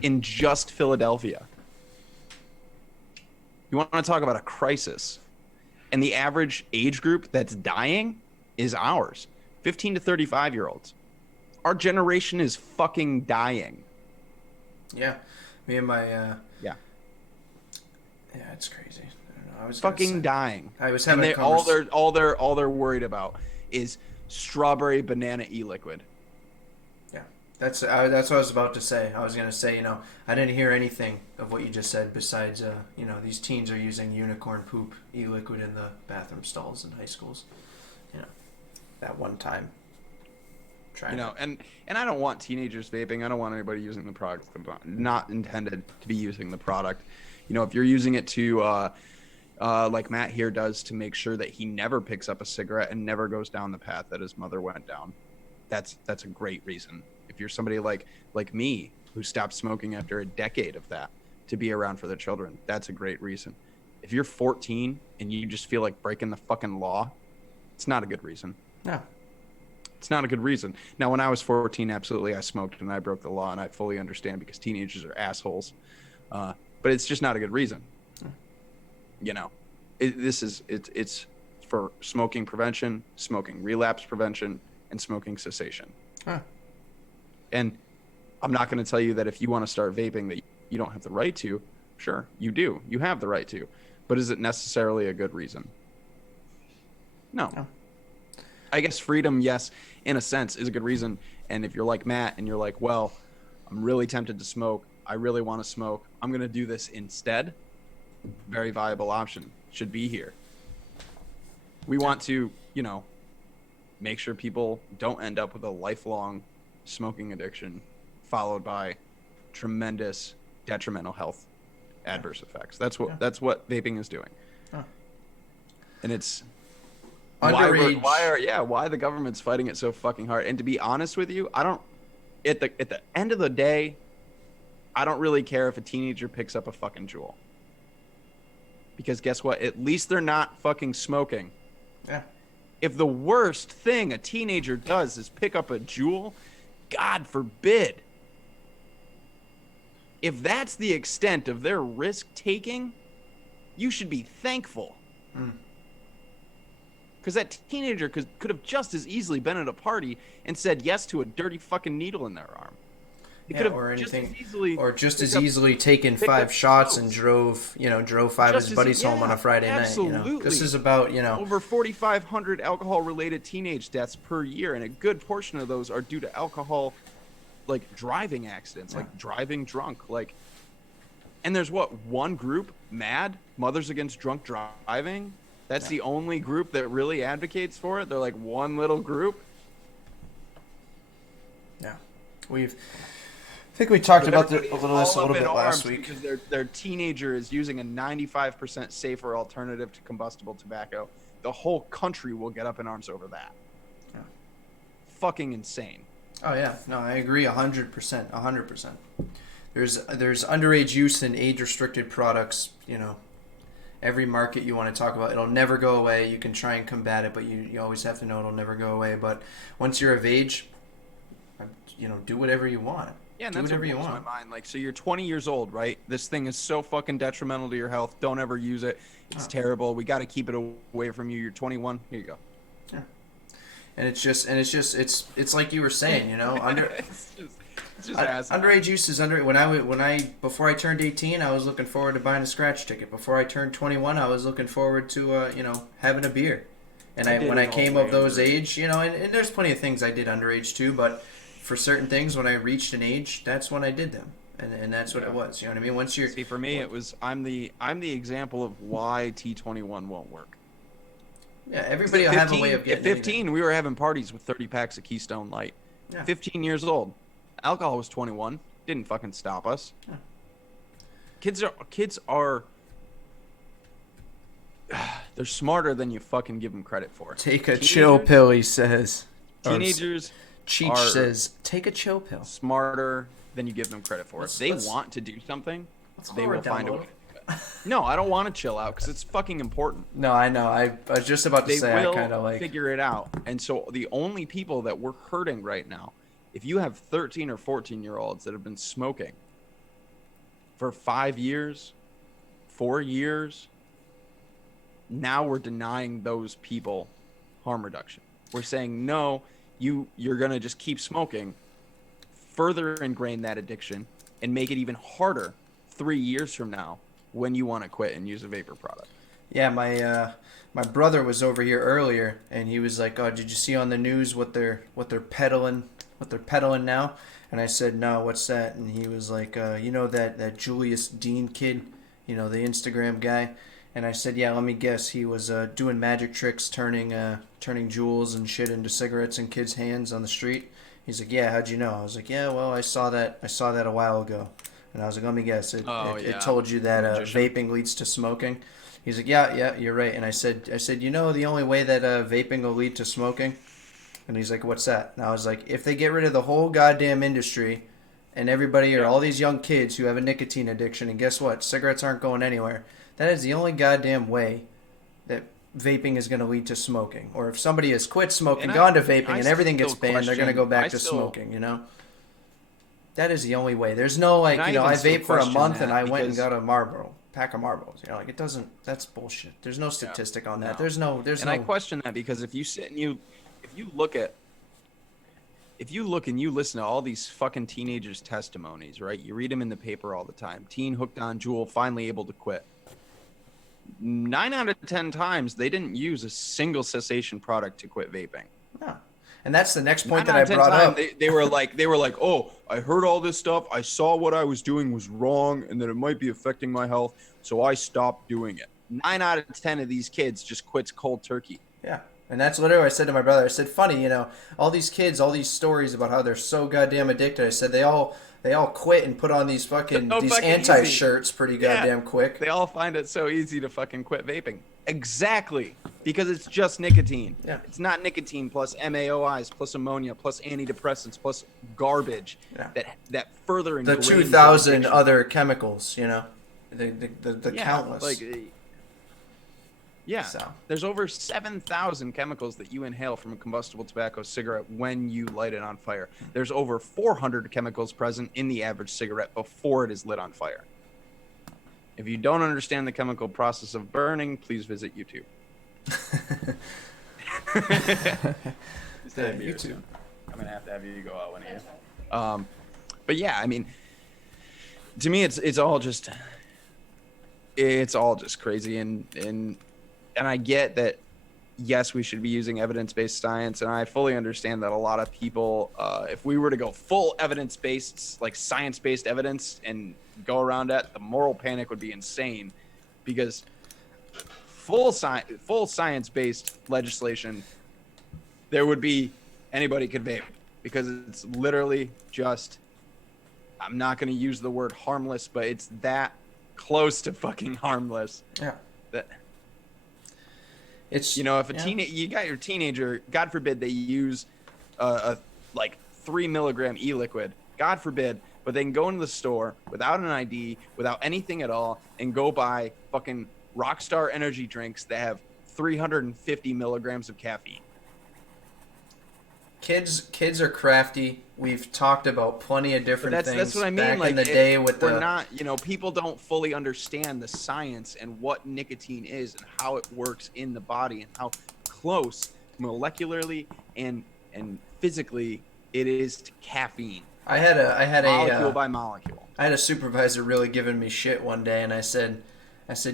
in just Philadelphia. You want to talk about a crisis? And the average age group that's dying is ours, 15 to 35-year-olds. Our generation is fucking dying. Yeah, me and my yeah, it's crazy. I don't know. I was fucking dying. I was having a all they're worried about is strawberry banana e-liquid. Yeah, that's what I was about to say. I was gonna say, I didn't hear anything of what you just said besides, these teens are using unicorn poop e-liquid in the bathroom stalls in high schools. That one time. And I don't want teenagers vaping. I don't want anybody using the product not intended to be using the product. If you're using it to, like Matt here does, to make sure that he never picks up a cigarette and never goes down the path that his mother went down, that's a great reason. If you're somebody like me who stopped smoking after a decade of that to be around for the children, that's a great reason. If you're 14 and you just feel like breaking the fucking law, it's not a good reason. No. It's not a good reason. Now, when I was 14, absolutely, I smoked and I broke the law, and I fully understand because teenagers are assholes. But it's just not a good reason. It's for smoking prevention, smoking relapse prevention, and smoking cessation. Huh. And I'm not going to tell you that if you want to start vaping that you don't have the right to. Sure, you do. You have the right to. But is it necessarily a good reason? No. I guess freedom, yes, in a sense, is a good reason. And if you're like Matt and you're like, well, I'm really tempted to smoke, I really want to smoke, I'm going to do this instead, very viable option. Should be here. We want to, make sure people don't end up with a lifelong smoking addiction followed by tremendous detrimental health adverse effects. That's what vaping is doing. Huh. And it's underage. Why the government's fighting it so fucking hard. And to be honest with you, at the end of the day, I don't really care if a teenager picks up a fucking Juul. Because guess what? At least they're not fucking smoking. Yeah. If the worst thing a teenager does is pick up a Juul, God forbid. If that's the extent of their risk taking, you should be thankful. Because that teenager could have just as easily been at a party and said yes to a dirty fucking needle in their arm. It could have or just anything, as easily, or just as easily taken 5 shots and drove 5 of his buddies home on a Friday absolutely. night. This is about over 4,500 alcohol-related teenage deaths per year, and a good portion of those are due to alcohol, like driving accidents, like driving drunk, And there's one group, MAD, Mothers Against Drunk Driving. That's the only group that really advocates for it. They're like one little group. Yeah, I think we talked about a little bit last week. Because their teenager is using a 95% safer alternative to combustible tobacco. The whole country will get up in arms over that. Yeah. Fucking insane. Oh yeah, no, I agree 100%, 100%. There's underage use in age-restricted products. Every market you want to talk about, it'll never go away. You can try and combat it, but you always have to know it'll never go away. But once you're of age, do whatever you want. Yeah, and that's what blows my mind. So you're 20 years old, right? This thing is so fucking detrimental to your health. Don't ever use it. It's terrible. We got to keep it away from you. You're 21. Here you go. Yeah. And it's like you were saying, underage use is before I turned 18, I was looking forward to buying a scratch ticket. Before I turned 21, I was looking forward to having a beer. And when I came of those age, and there's plenty of things I did underage too, but for certain things, when I reached an age, that's when I did them, and that's what it was. You know what I mean? Once you're for me, it was I'm the example of why T21 won't work. Yeah, everybody will have a way of getting. At 15, we were having parties with 30 packs of Keystone Light. Yeah. 15 years old, alcohol was 21. Didn't fucking stop us. Yeah. Kids are They're smarter than you fucking give them credit for. Take a chill pill, he says. Teenagers Cheech says, take a chill pill. Smarter than you give them credit for. If they want to do something, they will find a way. No, I don't want to chill out because it's fucking important. No, I know. I was just about to say I kind of like figure it out. And so the only people that we're hurting right now, if you have 13 or 14-year-olds that have been smoking for 5 years, 4 years, now we're denying those people harm reduction. We're saying, no, you're going to just keep smoking, further ingrain that addiction, and make it even harder 3 years from now when you want to quit and use a vapor product. Yeah, my brother was over here earlier, and he was like, "Oh, did you see on the news what they're peddling now?" And I said, "No, what's that?" And he was like, "You know that Julius Dean kid, you know, the Instagram guy." And I said, "Yeah, let me guess. He was doing magic tricks, turning jewels and shit into cigarettes in kids' hands on the street." He's like, "Yeah, how'd you know?" I was like, "Yeah, well, I saw that a while ago." And I was like, let me guess. It told you that vaping leads to smoking. He's like, yeah, you're right. And I said, you know, the only way that vaping will lead to smoking? And he's like, what's that? And I was like, if they get rid of the whole goddamn industry and everybody or all these young kids who have a nicotine addiction, and guess what? Cigarettes aren't going anywhere. That is the only goddamn way that vaping is going to lead to smoking. Or if somebody has quit smoking, gone to vaping, and everything gets banned, they're going to go back to smoking, you know? That is the only way. There's no, like, you know, I vaped for a month and I went and got a Marlboro, pack of Marlboros. You know, like, it doesn't, that's bullshit. There's no statistic on that. There's no. I question that because if you sit and if you look and you listen to all these fucking teenagers' testimonies, right? You read them in the paper all the time. Teen hooked on Juul, finally able to quit. 9 out of 10 times, they didn't use a single cessation product to quit vaping. No. And that's the next point that I brought up. They were like, oh, I heard all this stuff. I saw what I was doing was wrong and that it might be affecting my health. So I stopped doing it. 9 out of 10 of these kids just quits cold turkey. Yeah. And that's literally what I said to my brother. I said, funny, you know, all these kids, all these stories about how they're so goddamn addicted. I said, they all quit and put on these these anti-shirts pretty goddamn quick. They all find it so easy to fucking quit vaping. Exactly. Because it's just nicotine. Yeah. It's not nicotine plus MAOIs plus ammonia plus antidepressants plus garbage that further the 2,000 other chemicals, you know, the countless. Like, there's over 7,000 chemicals that you inhale from a combustible tobacco cigarette when you light it on fire. There's over 400 chemicals present in the average cigarette before it is lit on fire. If you don't understand the chemical process of burning, please visit YouTube. YouTube. I'm gonna have to have you go out when you. But yeah, I mean, to me, it's all just crazy, and I get that. Yes, we should be using evidence-based science, and I fully understand that a lot of people, if we were to go full evidence-based, like science-based evidence, and go around that, the moral panic would be insane, because full science-based legislation, there would be anybody could vape, because it's literally just, I'm not going to use the word harmless, but it's that close to fucking harmless. Yeah. That. It's, you know, if you got your teenager, God forbid they use a like 3 milligram e-liquid, God forbid, but they can go into the store without an ID, without anything at all, and go buy fucking Rockstar energy drinks that have 350 milligrams of caffeine. Kids are crafty. We've talked about plenty of different things. That's what I mean. Back like in the day with we're not, you know, people don't fully understand the science and what nicotine is and how it works in the body and how close molecularly and physically it is to caffeine. I had molecule by molecule. I had a supervisor really giving me shit one day, and I said,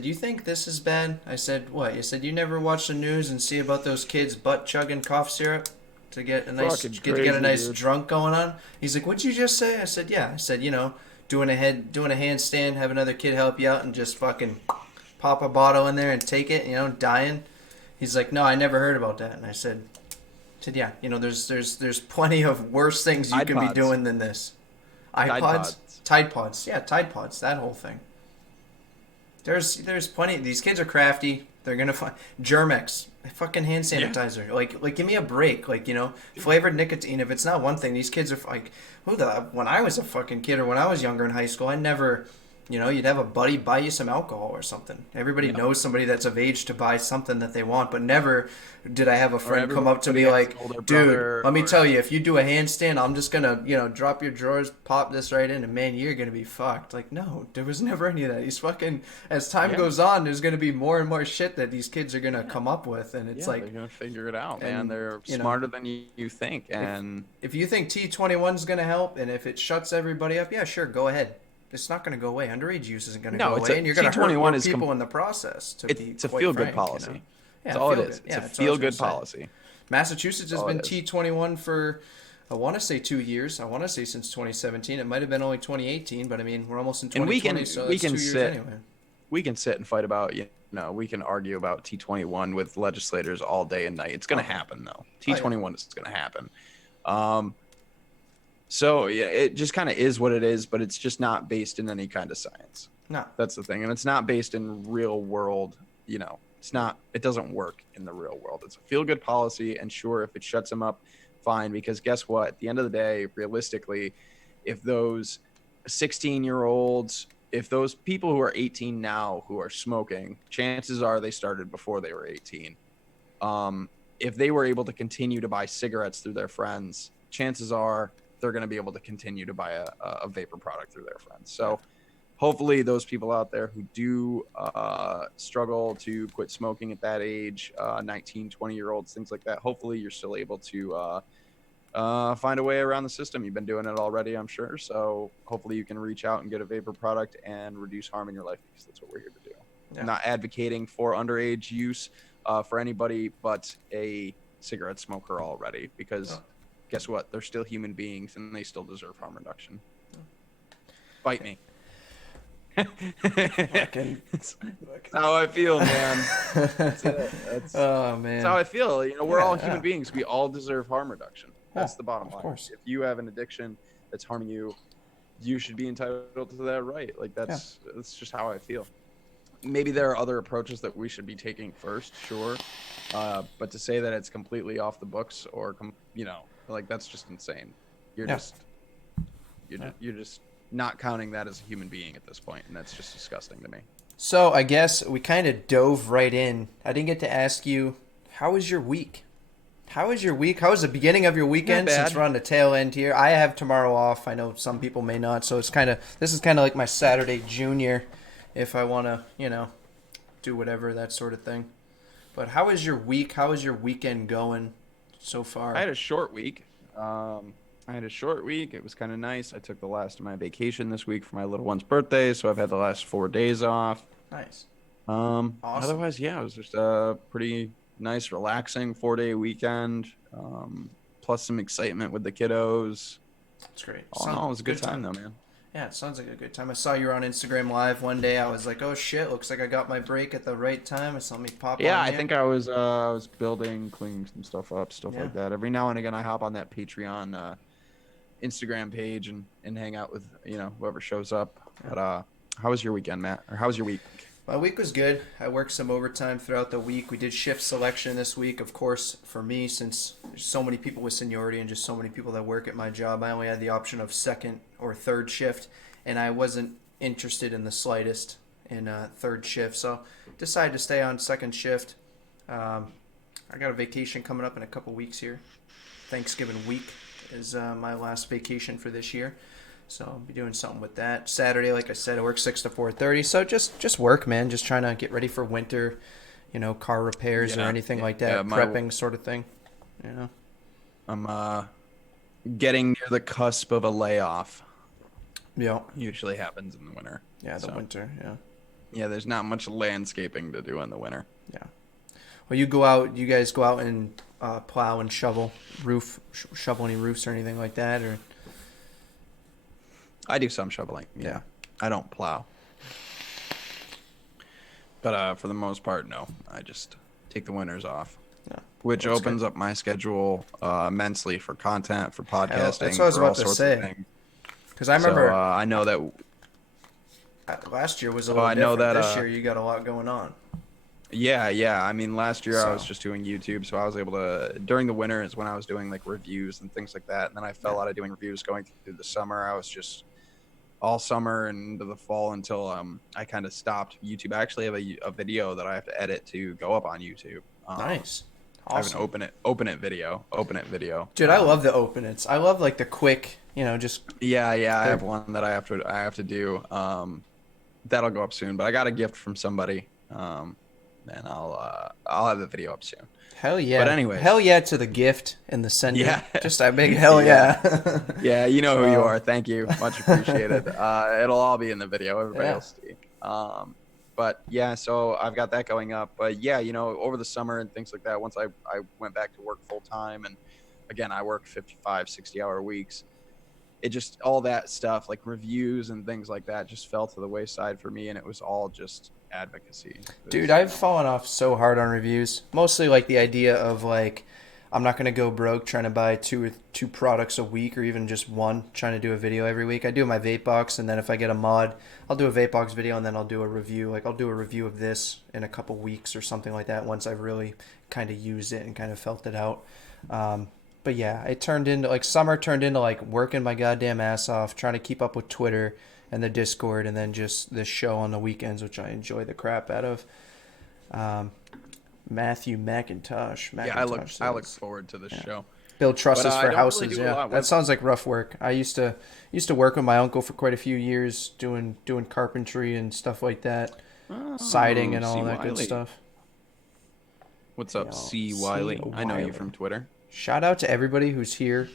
you think this is bad? I said, what? You said you never watch the news and see about those kids butt chugging cough syrup to get a nice drunk going on? He's like, what'd you just say? I said, yeah. I said, you know, doing a handstand, have another kid help you out, and just fucking pop a bottle in there and take it, you know, dying. He's like, no, I never heard about that. And I said, yeah, you know, there's plenty of worse things you can be doing than this. iPods, Tide Pods, yeah, Tide Pods, that whole thing. There's plenty. These kids are crafty. They're gonna find Germex, fucking hand sanitizer. Yeah. Like, give me a break. Like, flavored nicotine. If it's not one thing, these kids are like, when I was a fucking kid or when I was younger in high school, I never, you'd have a buddy buy you some alcohol or something. Everybody knows somebody that's of age to buy something that they want, but never did I have a friend come up to me like, dude, let me tell you, if you do a handstand, I'm just gonna, drop your drawers, pop this right in, and man, you're gonna be fucked. Like, no, there was never any of that. These fucking, as time goes on, there's gonna be more and more shit that these kids are gonna come up with, and it's like they're gonna figure it out, man. They're smarter than you think, and if you think T21 is gonna help, and if it shuts everybody up, yeah, sure, go ahead. It's not going to go away. Underage use isn't going to go away, and you're going to hurt more people in the process. It's a feel-good policy. That's all it is. It's a feel-good policy. Massachusetts has been T21 for, I want to say 2 years. I want to say since 2017. It might have been only 2018, but I mean, we're almost in 2020, so it's 2 years anyway. We can sit and fight about, we can argue about T21 with legislators all day and night. It's going to happen, though. T21 is going to happen. So yeah, it just kind of is what it is, but it's just not based in any kind of science. No, that's the thing, and it's not based in real world. It's not. It doesn't work in the real world. It's a feel-good policy, and sure, if it shuts them up, fine. Because guess what? At the end of the day, realistically, if those 16-year-olds, if those people who are 18 now who are smoking, chances are they started before they were 18. If they were able to continue to buy cigarettes through their friends, chances are they're going to be able to continue to buy a vapor product through their friends. So hopefully those people out there who do struggle to quit smoking at that age, 19, 20-year-olds, things like that, hopefully you're still able to find a way around the system. You've been doing it already, I'm sure. So hopefully you can reach out and get a vapor product and reduce harm in your life, because that's what we're here to do. Yeah. I'm not advocating for underage use for anybody but a cigarette smoker already, because guess what? They're still human beings, and they still deserve harm reduction. Fight me. That's how I feel, man. That's it. Oh, man. That's how I feel. We're all human beings. We all deserve harm reduction. That's the bottom line. Of course. If you have an addiction that's harming you, you should be entitled to that right. Like, that's just how I feel. Maybe there are other approaches that we should be taking first, sure. But to say that it's completely off the books or, like, that's just insane. You're just not counting that as a human being at this point, and that's just disgusting to me. So I guess we kind of dove right in. I didn't get to ask you, how was your week? How was your week? How was the beginning of your weekend, since we're on the tail end here? I have tomorrow off. I know some people may not, so this is kind of like my Saturday junior, if I want to, do whatever, that sort of thing. But how was your week? How was your weekend going so far? I had a short week. It was kind of nice. I took the last of my vacation this week for my little one's birthday, so I've had the last 4 days off. Nice. Awesome. Otherwise, it was just a pretty nice, relaxing 4-day weekend, plus some excitement with the kiddos. That's great. All in all, it was a good time, though, man. Yeah, it sounds like a good time. I saw you were on Instagram Live one day. I was like, oh, shit, looks like I got my break at the right time. I saw me pop on. Yeah, I think I was building, cleaning some stuff up, like that. Every now and again, I hop on that Patreon Instagram page and hang out with, whoever shows up. Yeah. But how was your weekend, Matt? Or how was your week? My week was good. I worked some overtime throughout the week. We did shift selection this week, of course, for me, since there's so many people with seniority and just so many people that work at my job. I only had the option of second or third shift, and I wasn't interested in the slightest in third shift, so decided to stay on second shift. I got a vacation coming up in a couple weeks here. Thanksgiving week is my last vacation for this year. So I'll be doing something with that. Saturday, like I said, I work 6 to 4:30. So just work, man. Just trying to get ready for winter, car repairs or anything like that. Prepping sort of thing. I'm getting near the cusp of a layoff. Yeah. Usually happens in the winter. Yeah, the winter, yeah. Yeah, there's not much landscaping to do in the winter. Yeah. Well, you guys go out and plow and shovel any roofs or anything like that, or? I do some shoveling. Yeah. I don't plow. But for the most part, no. I just take the winters off. Yeah. Which opens up my schedule immensely for content, for podcasting. That's what I was about to say. Because I remember... I know that... Last year was a little different. This year you got a lot going on. Yeah. I mean, last year I was So just doing YouTube, so I was able to. During the winter is when I was doing like reviews and things like that, and then I yeah, fell out of doing reviews going through the summer. I was just all summer and into the fall until I kind of stopped YouTube. I actually have a video that I have to edit to go up on YouTube. nice, I have an awesome, open it video. dude. I love the open its. I love like the quick, just Yeah, I the have one that I have to do. That'll go up soon, but I got a gift from somebody. And I'll have the video up soon. hell But yeah, anyways, hell yeah to the gift and the sender. yeah, Just a big hell yeah, yeah. yeah. You know who you So are. Thank you, much appreciated. It'll all be in the video. Everybody yeah, will see. But yeah, so I've got that going up. But yeah, over the summer and things like that. Once I went back to work full time, and again I work 55, 60-hour weeks. It just all that stuff like reviews and things like that just fell to the wayside for me, and it was all just advocacy. It dude, was, I've fallen off so hard on reviews. Mostly like the idea of like I'm not gonna go broke trying to buy two products a week or even just one. Trying to do a video every week. I do my vape box, and then if I get a mod, I'll do a vape box video, and then I'll do a review. Like I'll do a review of this in a couple weeks or something like that. Once I've really kind of used it and kind of felt it out. But yeah, it turned into like summer turned into like working my goddamn ass off, trying to keep up with Twitter and the Discord, and then just this show on the weekends, which I enjoy the crap out of. Um, Matthew McIntosh. yeah, McIntosh I look says, forward to this yeah. show. Build But trusses I for don't really houses. do a Yeah, lot that with. sounds like rough work. I used to work with my uncle for quite a few years, doing carpentry and stuff like that, siding Oh, and C. all that good Wiley. stuff. What's up, Yo, C. C. Wiley? I know you Wiley. from Twitter. Shout out to everybody who's here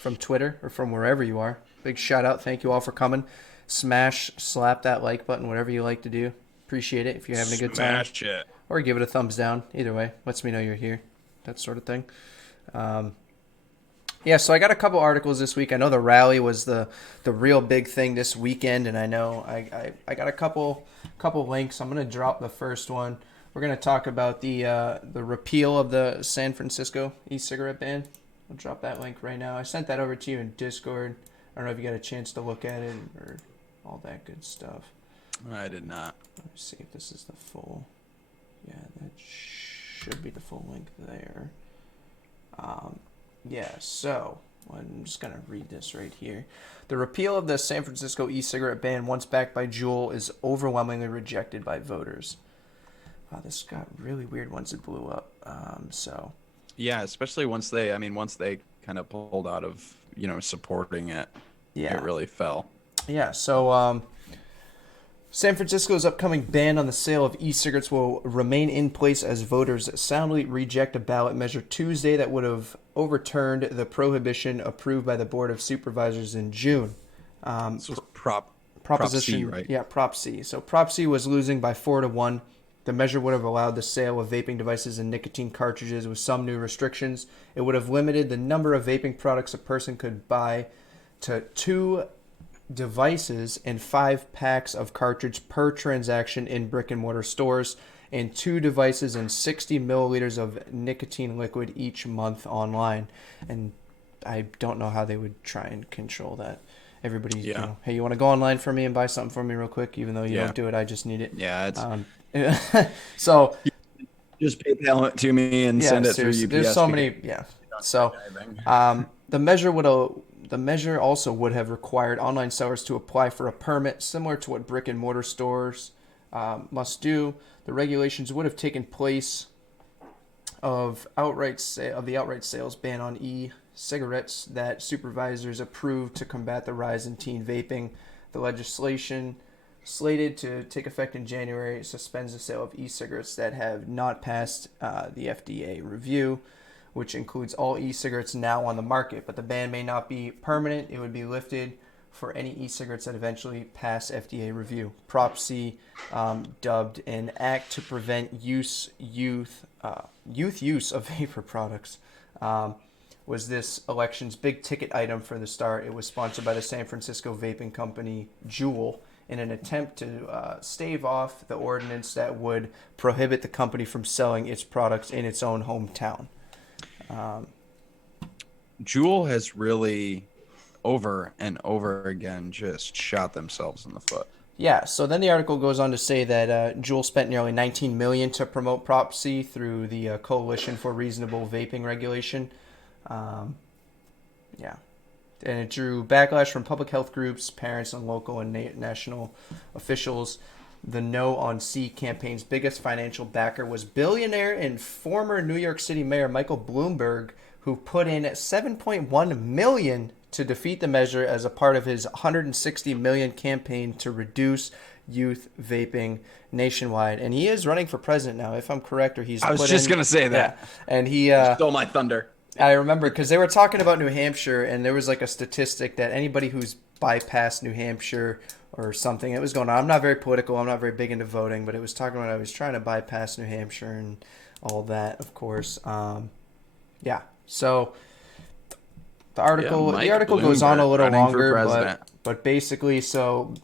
from Twitter or from wherever you are. Big shout out. Thank you all for coming. Slap that like button, whatever you like to do. Appreciate it if you're having a good time. Smash it. Or give it a thumbs down. Either way, lets me know you're here. That sort of thing. Um, yeah, so I got a couple articles this week. I know the rally was the real big thing this weekend, and I know I got a couple links. I'm gonna drop the first one. We're gonna talk about the repeal of the San Francisco e-cigarette ban. I'll drop that link right now. I sent that over to you in Discord. I don't know if you got a chance to look at it or all that good stuff. I did not. Let me see if this is the full. Yeah, that should be the full link there. Yeah, so I'm just going to read this right here. The repeal of the San Francisco e-cigarette ban, once backed by Juul, is overwhelmingly rejected by voters. Wow, this got really weird once it blew up. Yeah, especially once they kind of pulled out of supporting it. Yeah. It really fell. Yeah, so San Francisco's upcoming ban on the sale of e-cigarettes will remain in place as voters soundly reject a ballot measure Tuesday that would have overturned the prohibition approved by the Board of Supervisors in June. This was Prop Proposition, C, right? yeah, Prop C. So Prop C was losing by 4-1. The measure would have allowed the sale of vaping devices and nicotine cartridges with some new restrictions. It would have limited the number of vaping products a person could buy to 2 devices and 5 packs of cartridge per transaction in brick and mortar stores, and 2 devices and 60 milliliters of nicotine liquid each month online. And I don't know how they would try and control that. Everybody's, hey, you want to go online for me and buy something for me real quick? Even though you don't do it, I just need it. Yeah, it's so just PayPal it to me and send it through UPS. There's so many, So the measure also would have required online sellers to apply for a permit, similar to what brick and mortar stores must do. The regulations would have taken place of the outright sales ban on e-cigarettes that supervisors approved to combat the rise in teen vaping. The legislation, slated to take effect in January, suspends the sale of e-cigarettes that have not passed the FDA review, which includes all e-cigarettes now on the market. But the ban may not be permanent. It would be lifted for any e-cigarettes that eventually pass FDA review. Prop C, dubbed an act to prevent youth use of vapor products, was this election's big ticket item for the start. It was sponsored by the San Francisco vaping company Juul in an attempt to stave off the ordinance that would prohibit the company from selling its products in its own hometown. Juul has really over and over again just shot themselves in the foot. Yeah, so then the article goes on to say that Juul spent nearly 19 million to promote Prop C through the Coalition for Reasonable Vaping Regulation. Um, yeah, and it drew backlash from public health groups, parents, and local and national officials. The No on C campaign's biggest financial backer was billionaire and former New York City Mayor Michael Bloomberg, who put in 7.1 million to defeat the measure as a part of his 160 million campaign to reduce youth vaping nationwide. And he is running for president now, if I'm correct, or he's I was put just in. gonna say Yeah, that. and he Stole my thunder. I remember because they were talking about New Hampshire, and there was like a statistic that anybody who's bypassed New Hampshire or something, it was going on. I'm not very political. I'm not very big into voting, but it was talking about I was trying to bypass New Hampshire and all that, of course. Yeah. So the article goes on a Bloomberg little running for longer, president. but basically, so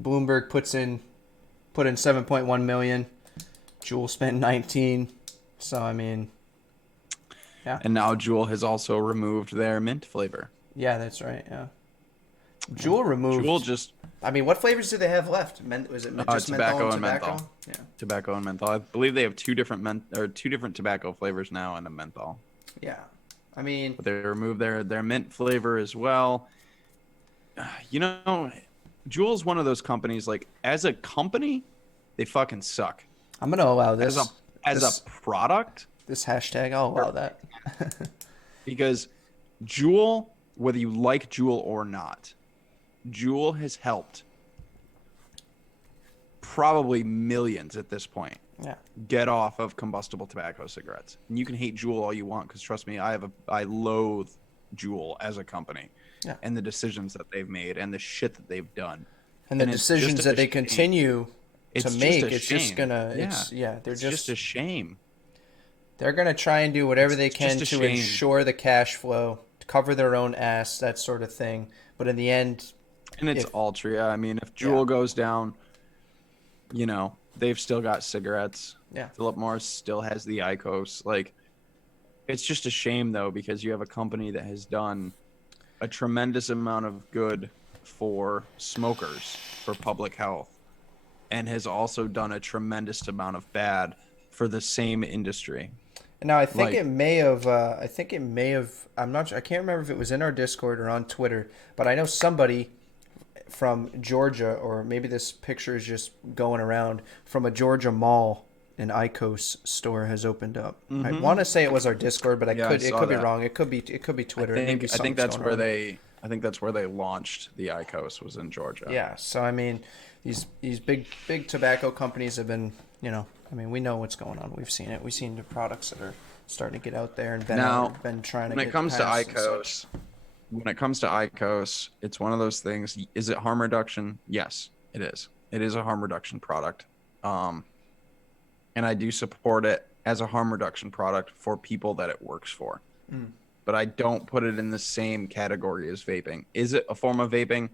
Bloomberg put in 7.1 million. Juul spent 19. So I mean. Yeah. And now Juul has also removed their mint flavor. Yeah, that's right. Yeah. Juul removed. Juul just I mean, what flavors do they have left? Was it just tobacco menthol and menthol. Yeah. Tobacco and menthol. I believe they have two different tobacco flavors now and a menthol. Yeah. I mean, But they removed their mint flavor as well. You know, Juul's one of those companies, like, as a company, they fucking suck. I'm gonna allow this As a product, this hashtag. I'll allow that. because Juul, whether you like Juul or not, Juul has helped probably millions at this point Yeah. get off of combustible tobacco cigarettes. And you can hate Juul all you want, because trust me, I loathe Juul as a company. Yeah. And the decisions that they've made and the shit that they've done. And the it's decisions just that a they shame. continue to It's just make, a it's just shame. gonna. Yeah. They're It's just a shame. they're gonna try and do whatever they It's can just a to shame. ensure the cash flow, to cover their own ass, that sort of thing. But in the end, And it's if- all true. Yeah, I mean, if Juul goes down, they've still got cigarettes. Yeah. Philip Morris still has the IQOS. Like, it's just a shame, though, because you have a company that has done a tremendous amount of good for smokers, for public health, and has also done a tremendous amount of bad for the same industry. Now I think Like- it may have. I think it may have. I'm not sure. I can't remember if it was in our Discord or on Twitter, but I know somebody from Georgia, or maybe this picture is just going around from a Georgia mall. An IQOS store has opened up. I want to say it was our Discord, but Yeah, I it saw could be that. wrong. It could be Twitter. I Maybe think something's that's going where on. I think that's where they launched the IQOS, was in Georgia. Yeah. So I mean, these big tobacco companies have been, I mean, we know what's going on. We've seen it. We've seen the products that are starting to get out there and been trying to When get it comes to passed and such. IQOS, it's one of those things. Is it harm reduction? Yes, it is. It is a harm reduction product. And I do support it as a harm reduction product for people that it works for. But I don't put it in the same category as vaping. Is it a form of vaping?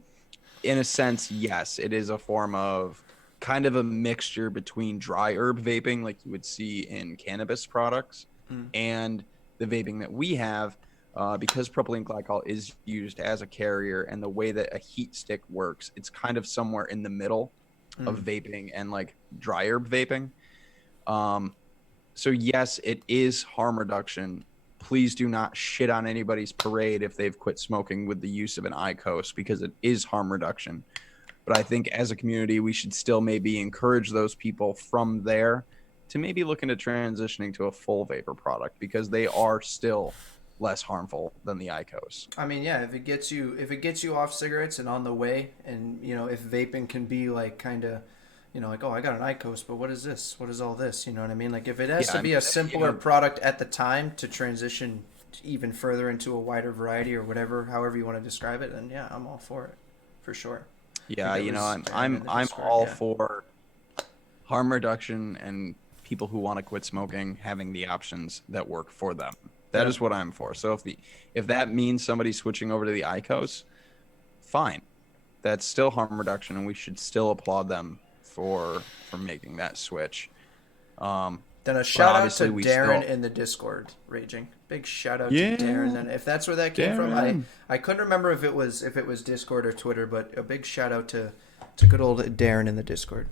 In a sense, yes. It is a form of kind of a mixture between dry herb vaping, like you would see in cannabis products, and the vaping that we have, because propylene glycol is used as a carrier, and the way that a heat stick works, it's kind of somewhere in the middle of vaping and like dry herb vaping. So yes, it is harm reduction. Please do not shit on anybody's parade if they've quit smoking with the use of an IQOS, because it is harm reduction. But I think as a community, we should still maybe encourage those people from there to maybe look into transitioning to a full vapor product, because they are still less harmful than the IQOS. I mean, yeah, if it gets you off cigarettes and on the way, and if vaping can be like kind of, like, oh, I got an IQOS, but what is this? What is all this? You know what I mean? Like, if it has to be a simpler product at the time to transition even further into a wider variety or whatever, however you want to describe it, then yeah, I'm all for it, for sure. Yeah, I'm all for harm reduction and people who want to quit smoking having the options that work for them. That is what I'm for. So if that means somebody switching over to the IQOS, fine. That's still harm reduction, and we should still applaud them for making that switch. Then a shout out to we Darren still- in the Discord raging. Big shout out Yeah. to Darren. Then if that's where that came Darren. from, I couldn't remember if it was Discord or Twitter, but a big shout out to It's a good old Darren in the Discord.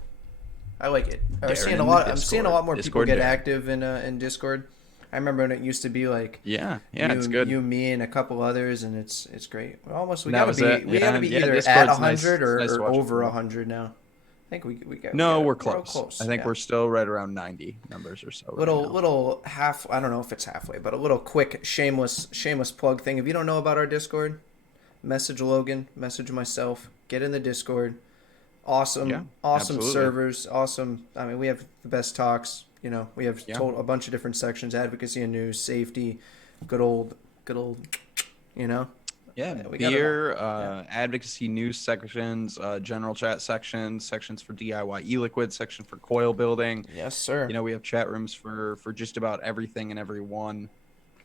I like it. I'm seeing a lot. I'm seeing a lot more people get active in Discord. I remember when it used to be like it's good. You, me, and a couple others, and it's great. We That gotta was be it. we Yeah, gotta be yeah, either Discord's at 100 nice to or watch over people. 100 now. I think we got. No, we're We're close. I think yeah. we're still right around 90 numbers or so. Little half. I don't know if it's halfway, but a little quick shameless plug thing. If you don't know about our Discord, message Logan, message myself, get in the Discord. Awesome absolutely. servers, awesome. I mean, we have the best talks. You know, we have a bunch of different sections: advocacy and news, safety, good old. You know. Yeah, beer, advocacy news sections, general chat sections for DIY e-liquid, section for coil building. Yes, sir. You know, we have chat rooms for just about everything and everyone.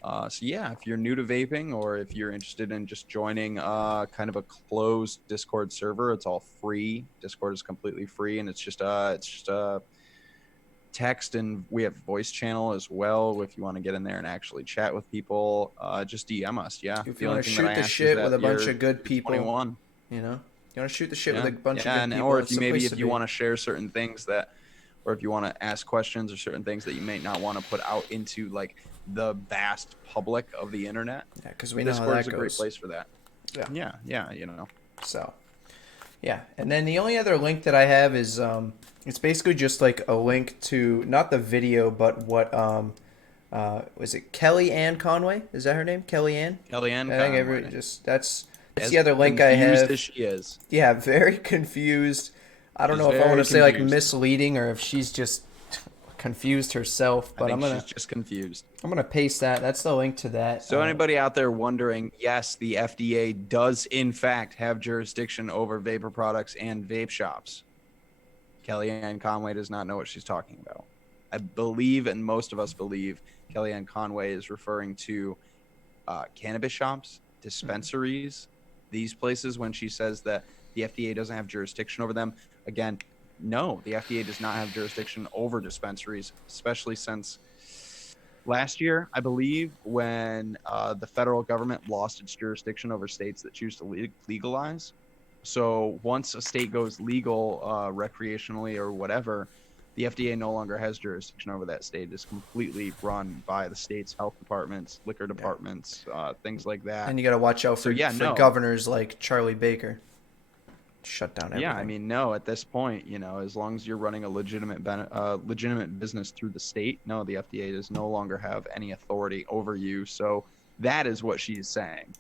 So yeah, if you're new to vaping or if you're interested in just joining kind of a closed Discord server, it's all free. Discord is completely free, and it's just text, and we have voice channel as well. If you want to get in there and actually chat with people, just DM us. Yeah, if you want to shoot the shit with a bunch of good people, 21. You know, you want to shoot the shit with a bunch of good people, or if you want to share certain things or if you want to ask questions or certain things that you may not want to put out into like the vast public of the internet. Yeah, because we know how that goes. Discord is a great place for that. Yeah, you know. So, yeah, and then the only other link that I have is it's basically just like a link to not the video, but what was it Kellyanne Conway? Is that her name? Kellyanne Conway. That's the other link I have. Confused as she is. Yeah, very confused. I don't know if I want to say like misleading or if she's just confused herself, but she's just confused. I'm gonna paste that. That's the link to that. So anybody out there wondering, yes, the FDA does in fact have jurisdiction over vapor products and vape shops. Kellyanne Conway does not know what she's talking about. I believe, and most of us believe, Kellyanne Conway is referring to cannabis shops, dispensaries, these places when she says that the FDA doesn't have jurisdiction over them. Again, no, the FDA does not have jurisdiction over dispensaries, especially since last year, I believe, when the federal government lost its jurisdiction over states that choose to legalize. So once a state goes legal recreationally or whatever, the FDA no longer has jurisdiction over that state. It's completely run by the state's health departments, liquor departments, things like that. And you got to watch out for governors like Charlie Baker. Shut down everything. Yeah, I mean, no, at this point, you know, as long as you're running a legitimate business through the state, no, the FDA does no longer have any authority over you. So that is what she's saying.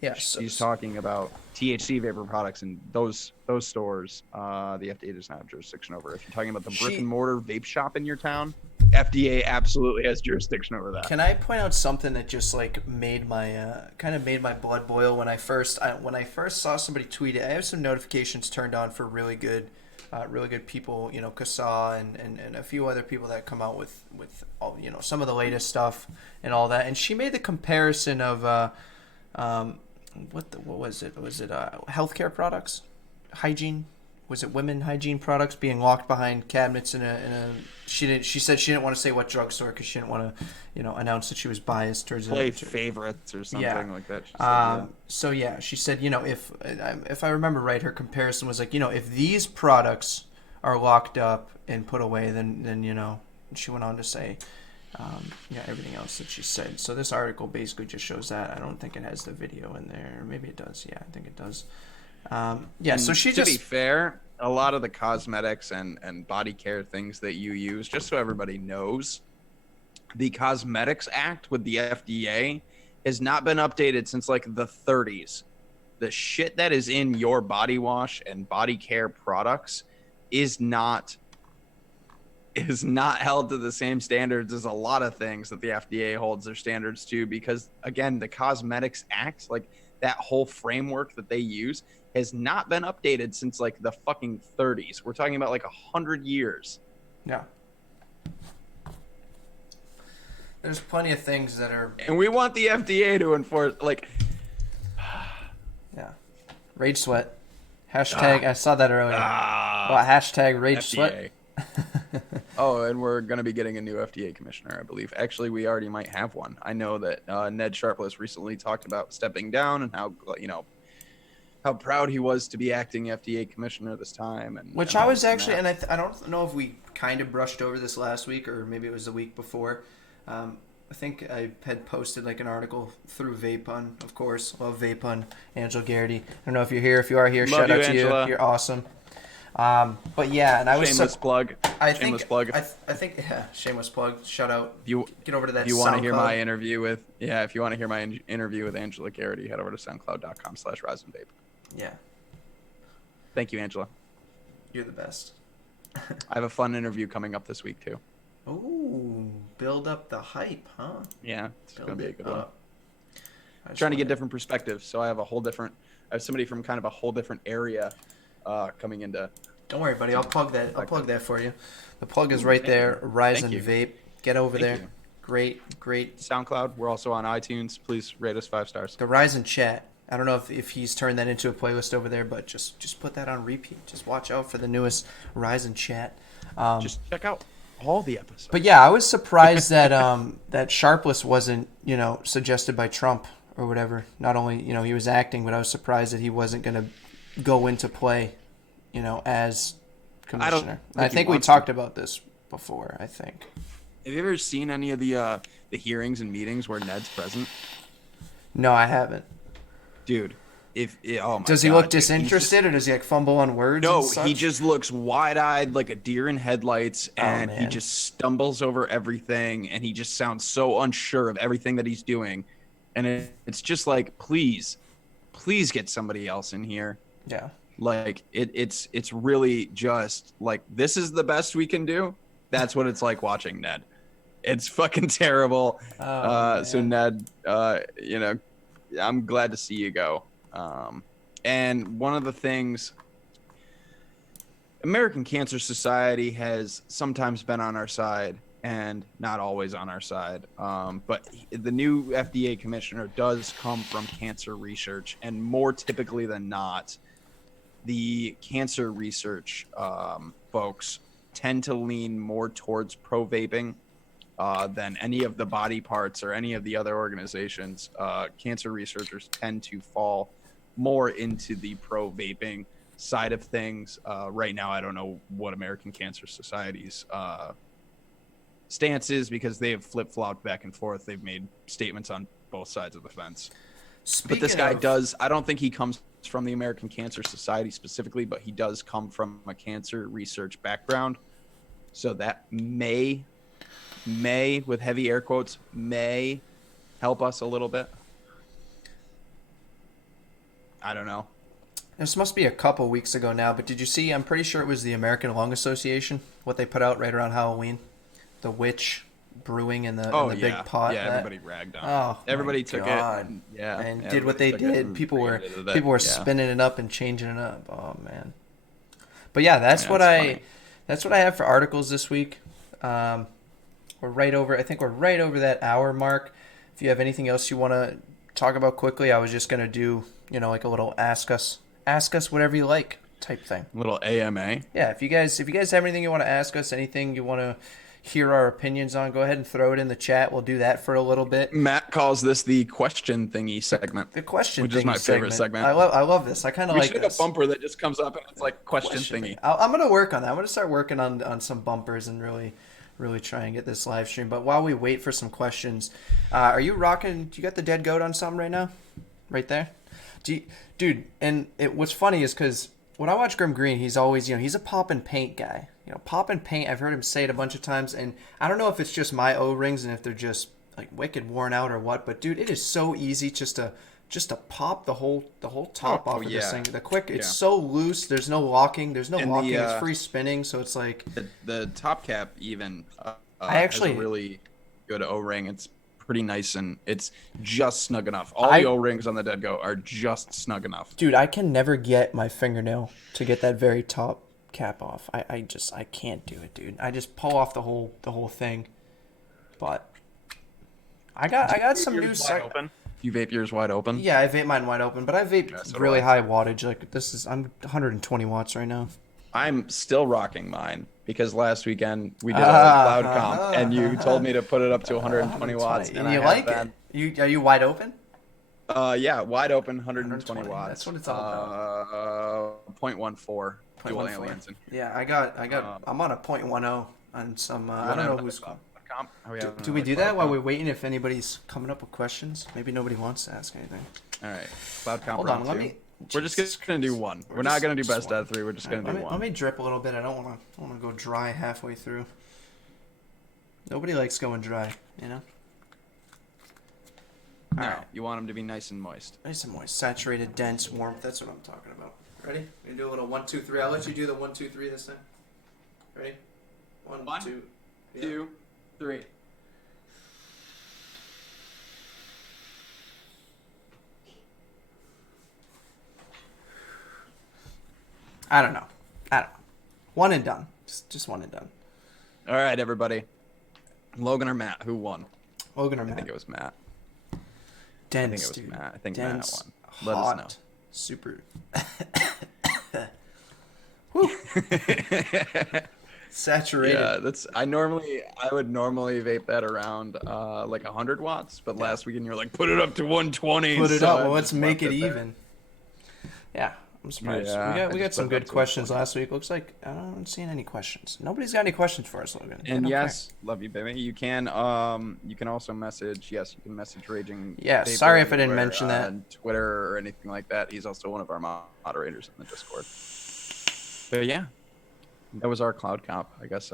Yeah, she's talking about THC vapor products and those stores. The FDA does not have jurisdiction over. If you're talking about the brick and mortar vape shop in your town, FDA absolutely has jurisdiction over that. Can I point out something that just like made my kind of made my blood boil when I first saw somebody tweet it? I have some notifications turned on for really good people, you know, Kasa and a few other people that come out with all, you know, some of the latest stuff and all that. And she made the comparison of what was it? Was it healthcare products, hygiene? Was it women hygiene products being locked behind cabinets in a she said she didn't want to say what drugstore because she didn't want to, you know, announce that she was biased towards favorites or something like that. So yeah, she said, you know, if I remember right, her comparison was like, you know, if these products are locked up and put away, then you know, she went on to say, everything else that she said. So this article basically just shows that. I don't think it has the video in there. Maybe it does. Yeah, I think it does. So she to be fair, a lot of the cosmetics and body care things that you use, just so everybody knows, the Cosmetics Act with the FDA has not been updated since like the 30s. The shit that is in your body wash and body care products is not held to the same standards as a lot of things that the FDA holds their standards to, because again, the Cosmetics Act, like that whole framework that they use, has not been updated since like the fucking 30s. We're talking about like 100 years. Yeah. There's plenty of things that are... And we want the FDA to enforce, like... Yeah. Rage sweat. Hashtag, I saw that earlier. Hashtag rage sweat. Oh, and we're going to be getting a new FDA commissioner, I believe. Actually, we already might have one. I know that Ned Sharpless recently talked about stepping down and how how proud he was to be acting FDA commissioner this time. Which I was actually, and I don't know if we kind of brushed over this last week or maybe it was the week before. I think I had posted like an article through Vaping, of course. Love Vaping, Angela Garrity. I don't know if you're here. If you are here, shout out to Angela. you. You're awesome. But yeah, and I was shameless plug. Shameless plug. I think yeah, shameless plug. Shout out. Get over to that. If you want to hear my interview with if you want to hear my interview with Angela Garrity, head over to soundcloud.com/RiseandVape. Yeah. Thank you, Angela. You're the best. I have a fun interview coming up this week too. Ooh, build up the hype, huh? Yeah, it's gonna be a good one. Trying to get different perspectives, so I have somebody from kind of a whole different area coming into. Don't worry, buddy. I'll plug that for you. The plug is right there. Rise and Vape. Get over there. Great. SoundCloud. We're also on iTunes. Please rate us 5 stars. The Rise and Chat. I don't know if he's turned that into a playlist over there, but just put that on repeat. Just watch out for the newest Rise and Chat. Just check out all the episodes. But yeah, I was surprised that that Sharpless wasn't suggested by Trump or whatever. Not only he was acting, but I was surprised that he wasn't going to go into play, as commissioner. I think we talked about this before. I think. Have you ever seen any of the hearings and meetings where Ned's present? No, I haven't. Dude, does he look disinterested or does he like fumble on words? No, he just looks wide-eyed like a deer in headlights, and he just stumbles over everything, and he just sounds so unsure of everything that he's doing, and it's just like, please get somebody else in here. Yeah, like it's really just like, this is the best we can do. That's what it's like watching Ned. It's fucking terrible. So Ned, I'm glad to see you go. And one of the things, American Cancer Society has sometimes been on our side and not always on our side. But the new FDA commissioner does come from cancer research, and more typically than not, the cancer research folks tend to lean more towards pro-vaping than any of the body parts or any of the other organizations. Cancer researchers tend to fall more into the pro-vaping side of things. Right now, I don't know what American Cancer Society's stance is, because they have flip-flopped back and forth. They've made statements on both sides of the fence. But this guy does, I don't think he comes from the American Cancer Society specifically, but he does come from a cancer research background. So that may, with heavy air quotes, may help us a little bit. I don't know. This must be a couple weeks ago now, but did you see, I'm pretty sure it was the American Lung Association, what they put out right around Halloween? The witch brewing in the big pot. Yeah, everybody ragged on it. Everybody took it. And did what they did. People were spinning it up and changing it up. Oh man. But yeah, that's what I have for articles this week. We're right over that hour mark. If you have anything else you want to talk about quickly, I was just going to do, like a little ask us whatever you like type thing. A little AMA. Yeah, if you guys have anything you want to ask us, anything you want to hear our opinions on, go ahead and throw it in the chat. We'll do that for a little bit. Matt calls this the question thingy segment. The question which thingy is my favorite segment. I love this. I kind of like this. We should have a bumper that just comes up and it's like question thingy. I'm going to work on that. I'm going to start working on some bumpers and really try and get this live stream. But while we wait for some questions, are you rocking? Do you got the dead goat on something right now? Right there? Dude, and what's funny is because when I watch Grim Green, he's always, he's a pop and paint guy. Pop and paint, I've heard him say it a bunch of times, and I don't know if it's just my O-rings and if they're just like wicked worn out or what, but dude, it is so easy just to pop the whole top off of this thing. It's so loose, there's no locking, it's free spinning, so it's like the top cap even has a really good O-ring. It's pretty nice and it's just snug enough. The O-rings on the Dead Goat are just snug enough. Dude, I can never get my fingernail to get that very top cap off. I can't do it, dude. I just pull off the whole thing. But I got some new You vape yours wide open? Yeah, I vape mine wide open, but I vape really high wattage. Like I'm 120 watts right now. I'm still rocking mine because last weekend we did a cloud comp and you told me to put it up to 120 watts. And you like it? Are you wide open? Yeah, wide open, 120 watts. That's what it's all about. 0.14 dual 0.14. aliens in here. Yeah, I'm on a 0.10 on some. You I want to don't have know another who's. cloud comp? Are we having Do we another do cloud that while comp? we're waiting? If anybody's coming up with questions, maybe nobody wants to ask anything. All right, cloud comp. Hold round on, let two. me. We're just Jesus gonna do Christ. one. We're We're not just- gonna do just best one. out of three. We're just gonna do one. Let me drip a little bit. I don't want to go dry halfway through. Nobody likes going dry, you know. No, Alright. you want them to be nice and moist. Nice and moist, saturated, dense, warmth. That's what I'm talking about. Ready? We're gonna do a little 1, 2, 3. I'll let you do the 1, 2, 3 this time. Ready? One, One, 2, yeah. 2, 3. I don't know. One and done. Just one and done. All right, everybody. Logan or Matt? Who won? Logan or I Matt? think it was Matt. Dense, I think it was dude. Matt. I think Dense, Matt won. Let hot, us super. Whew. Saturated. Yeah, I would normally vape that around like 100 watts, but last weekend you were like, put it up to 120. Put it so up. I Well, let's just make left it there. even. Yeah, I'm surprised. Yeah, I we got just some put it up good to questions 120. last week. Looks like I don't see any questions. Nobody's got any questions for us, Logan. They And don't yes, love you, baby. You can also message. Yes, you can message Raging. Yeah, Vapor sorry if I didn't anywhere, mention that. on Twitter or anything like that. He's also one of our moderators in the Discord. But yeah, that was our cloud comp. I guess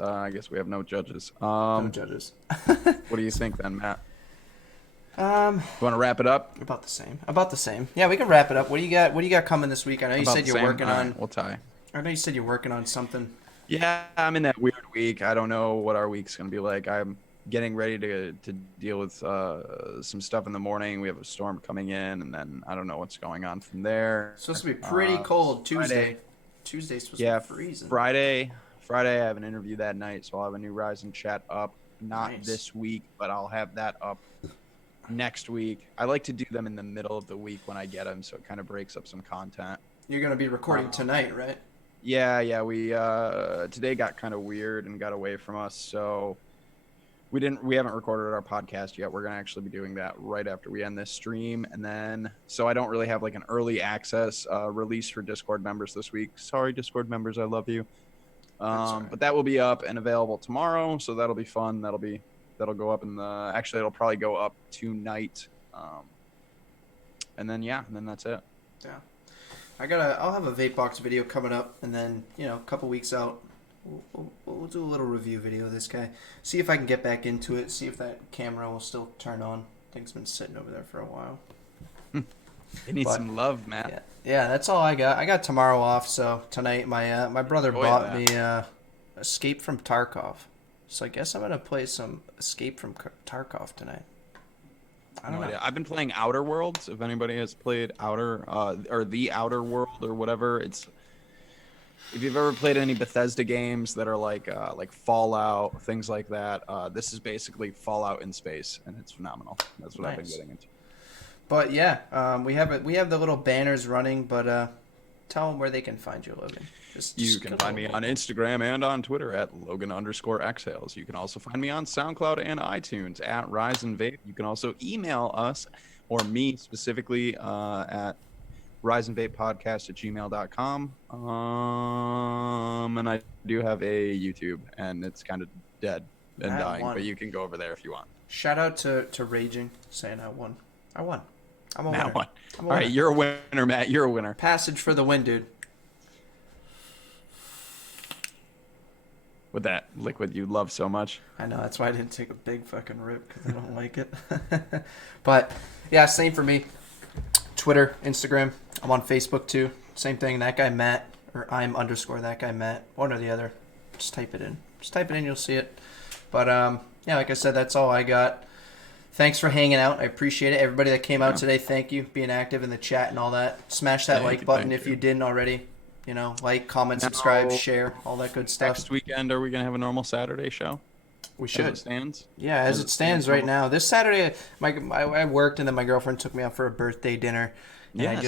we have no judges. care. No judges. What do you think then, Matt? You want to wrap it up? About the same. About the same. Yeah, we can wrap it up. What do you got? What do you got coming this week? I know you About said the you're same? working All on. right, we'll tie. I know you said you're working on something. Yeah, I'm in that weird week. I don't know what our week's gonna be like. I'm getting ready to deal with some stuff in the morning. We have a storm coming in, and then I don't know what's going on from there. It's supposed to be pretty cold Tuesday. Friday. Tuesday's supposed Yeah, to be freezing. Friday I have an interview that night, so I'll have a new Rise and Chat up. Not Nice. this week, but I'll have that up next week. I like to do them in the middle of the week when I get them, so it kind of breaks up some content. You're gonna be recording tonight, right? Yeah, we today got kind of weird and got away from us, so we haven't recorded our podcast yet. We're gonna actually be doing that right after we end this stream, and then so I don't really have like an early access release for Discord members this week. Sorry, Discord members, I love you. right. But that will be up and available tomorrow, so that'll be fun. That'll go up actually it'll probably go up tonight. And then that's it. Yeah. I'll have a vape box video coming up, and then a couple weeks out, we'll do a little review video of this guy. See if I can get back into it. See if that camera will still turn on. Thing's been sitting over there for a while. It needs some love, Matt. Yeah, that's all I got. I got tomorrow off, so tonight my brother bought me Escape from Tarkov. So I guess I'm gonna play some Escape from Tarkov tonight. I don't know. Idea. I've been playing Outer Worlds. If anybody has played or the Outer World or whatever, if you've ever played any Bethesda games that are like Fallout, things like that, this is basically Fallout in space, and it's phenomenal. That's what I've been getting into. But yeah, we have the little banners running, but tell them where they can find you, Logan. You can find me on Instagram and on Twitter at Logan_Exhales. You can also find me on SoundCloud and iTunes at Rise and Vape. You can also email us, or me specifically, at riseandvapepodcast@gmail.com. And I do have a YouTube, and it's kind of dead and dying, but you can go over there if you want. Shout out to Raging, saying I won. I'm a winner. All right, you're a winner, Matt. You're a winner. Passage for the win, dude. With that liquid you love so much. I know, that's why I didn't take a big fucking rip, because I don't like it. But yeah, same for me. Twitter, Instagram. I'm on Facebook too. Same thing. ThatGuyMatt, or I'm_ThatGuyMatt. One or the other. Just type it in. You'll see it. But yeah, like I said, that's all I got. Thanks for hanging out. I appreciate it. Everybody that came out today, thank you. Being active in the chat and all that. Smash that like button if you didn't already. Like, comment, subscribe, share, all that good stuff. Next weekend, are we going to have a normal Saturday show? We should. As it stands? Yeah, as it stands right now. This Saturday, I worked, and then my girlfriend took me out for a birthday dinner. Yeah,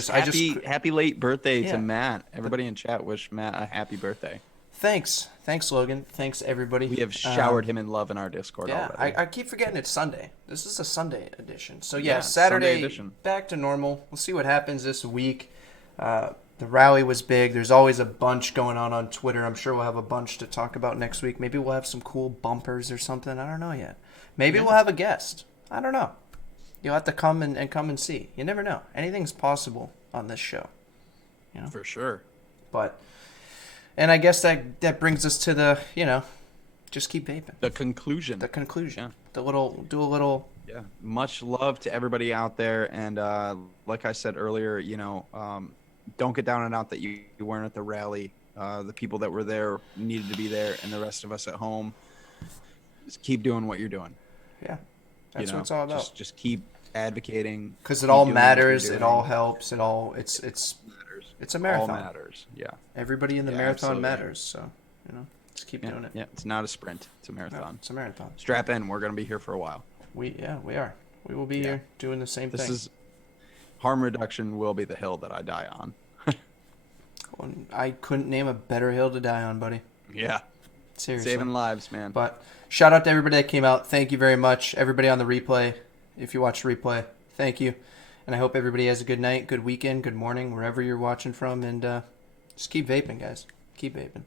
happy late birthday to Matt. Everybody in chat wish Matt a happy birthday. Thanks, Logan. Thanks, everybody. We have showered him in love in our Discord Yeah, already. I keep forgetting it's Sunday. This is a Sunday edition. So Yeah, Saturday Sunday edition. back to normal. We'll see what happens this week. The rally was big. There's always a bunch going on Twitter. I'm sure we'll have a bunch to talk about next week. Maybe we'll have some cool bumpers or something. I don't know yet. Maybe we'll have a guest. I don't know. You'll have to come and see. You never know. Anything's possible on this show. You know? For sure. And I guess that brings us to the, just keep vaping. The conclusion. Yeah. Do a little. Yeah. Much love to everybody out there. And like I said earlier, don't get down and out that you weren't at the rally. The people that were there needed to be there, and the rest of us at home, just keep doing what you're doing. Yeah. That's what it's all about. Just keep advocating. Because it all matters. It all helps. It's Matters. It's a marathon. All matters. Yeah. Everybody in the marathon absolutely. matters. So, just keep doing it. Yeah. It's not a sprint. It's a marathon. No, it's a marathon. Strap in. We're going to be here for a while. We are. We will be here doing the same thing. Harm reduction will be the hill that I die on. I couldn't name a better hill to die on, buddy. Yeah. Seriously. Saving lives, man. But shout out to everybody that came out. Thank you very much. Everybody on the replay. If you watched the replay, thank you. And I hope everybody has a good night, good weekend, good morning, wherever you're watching from. And just keep vaping, guys. Keep vaping.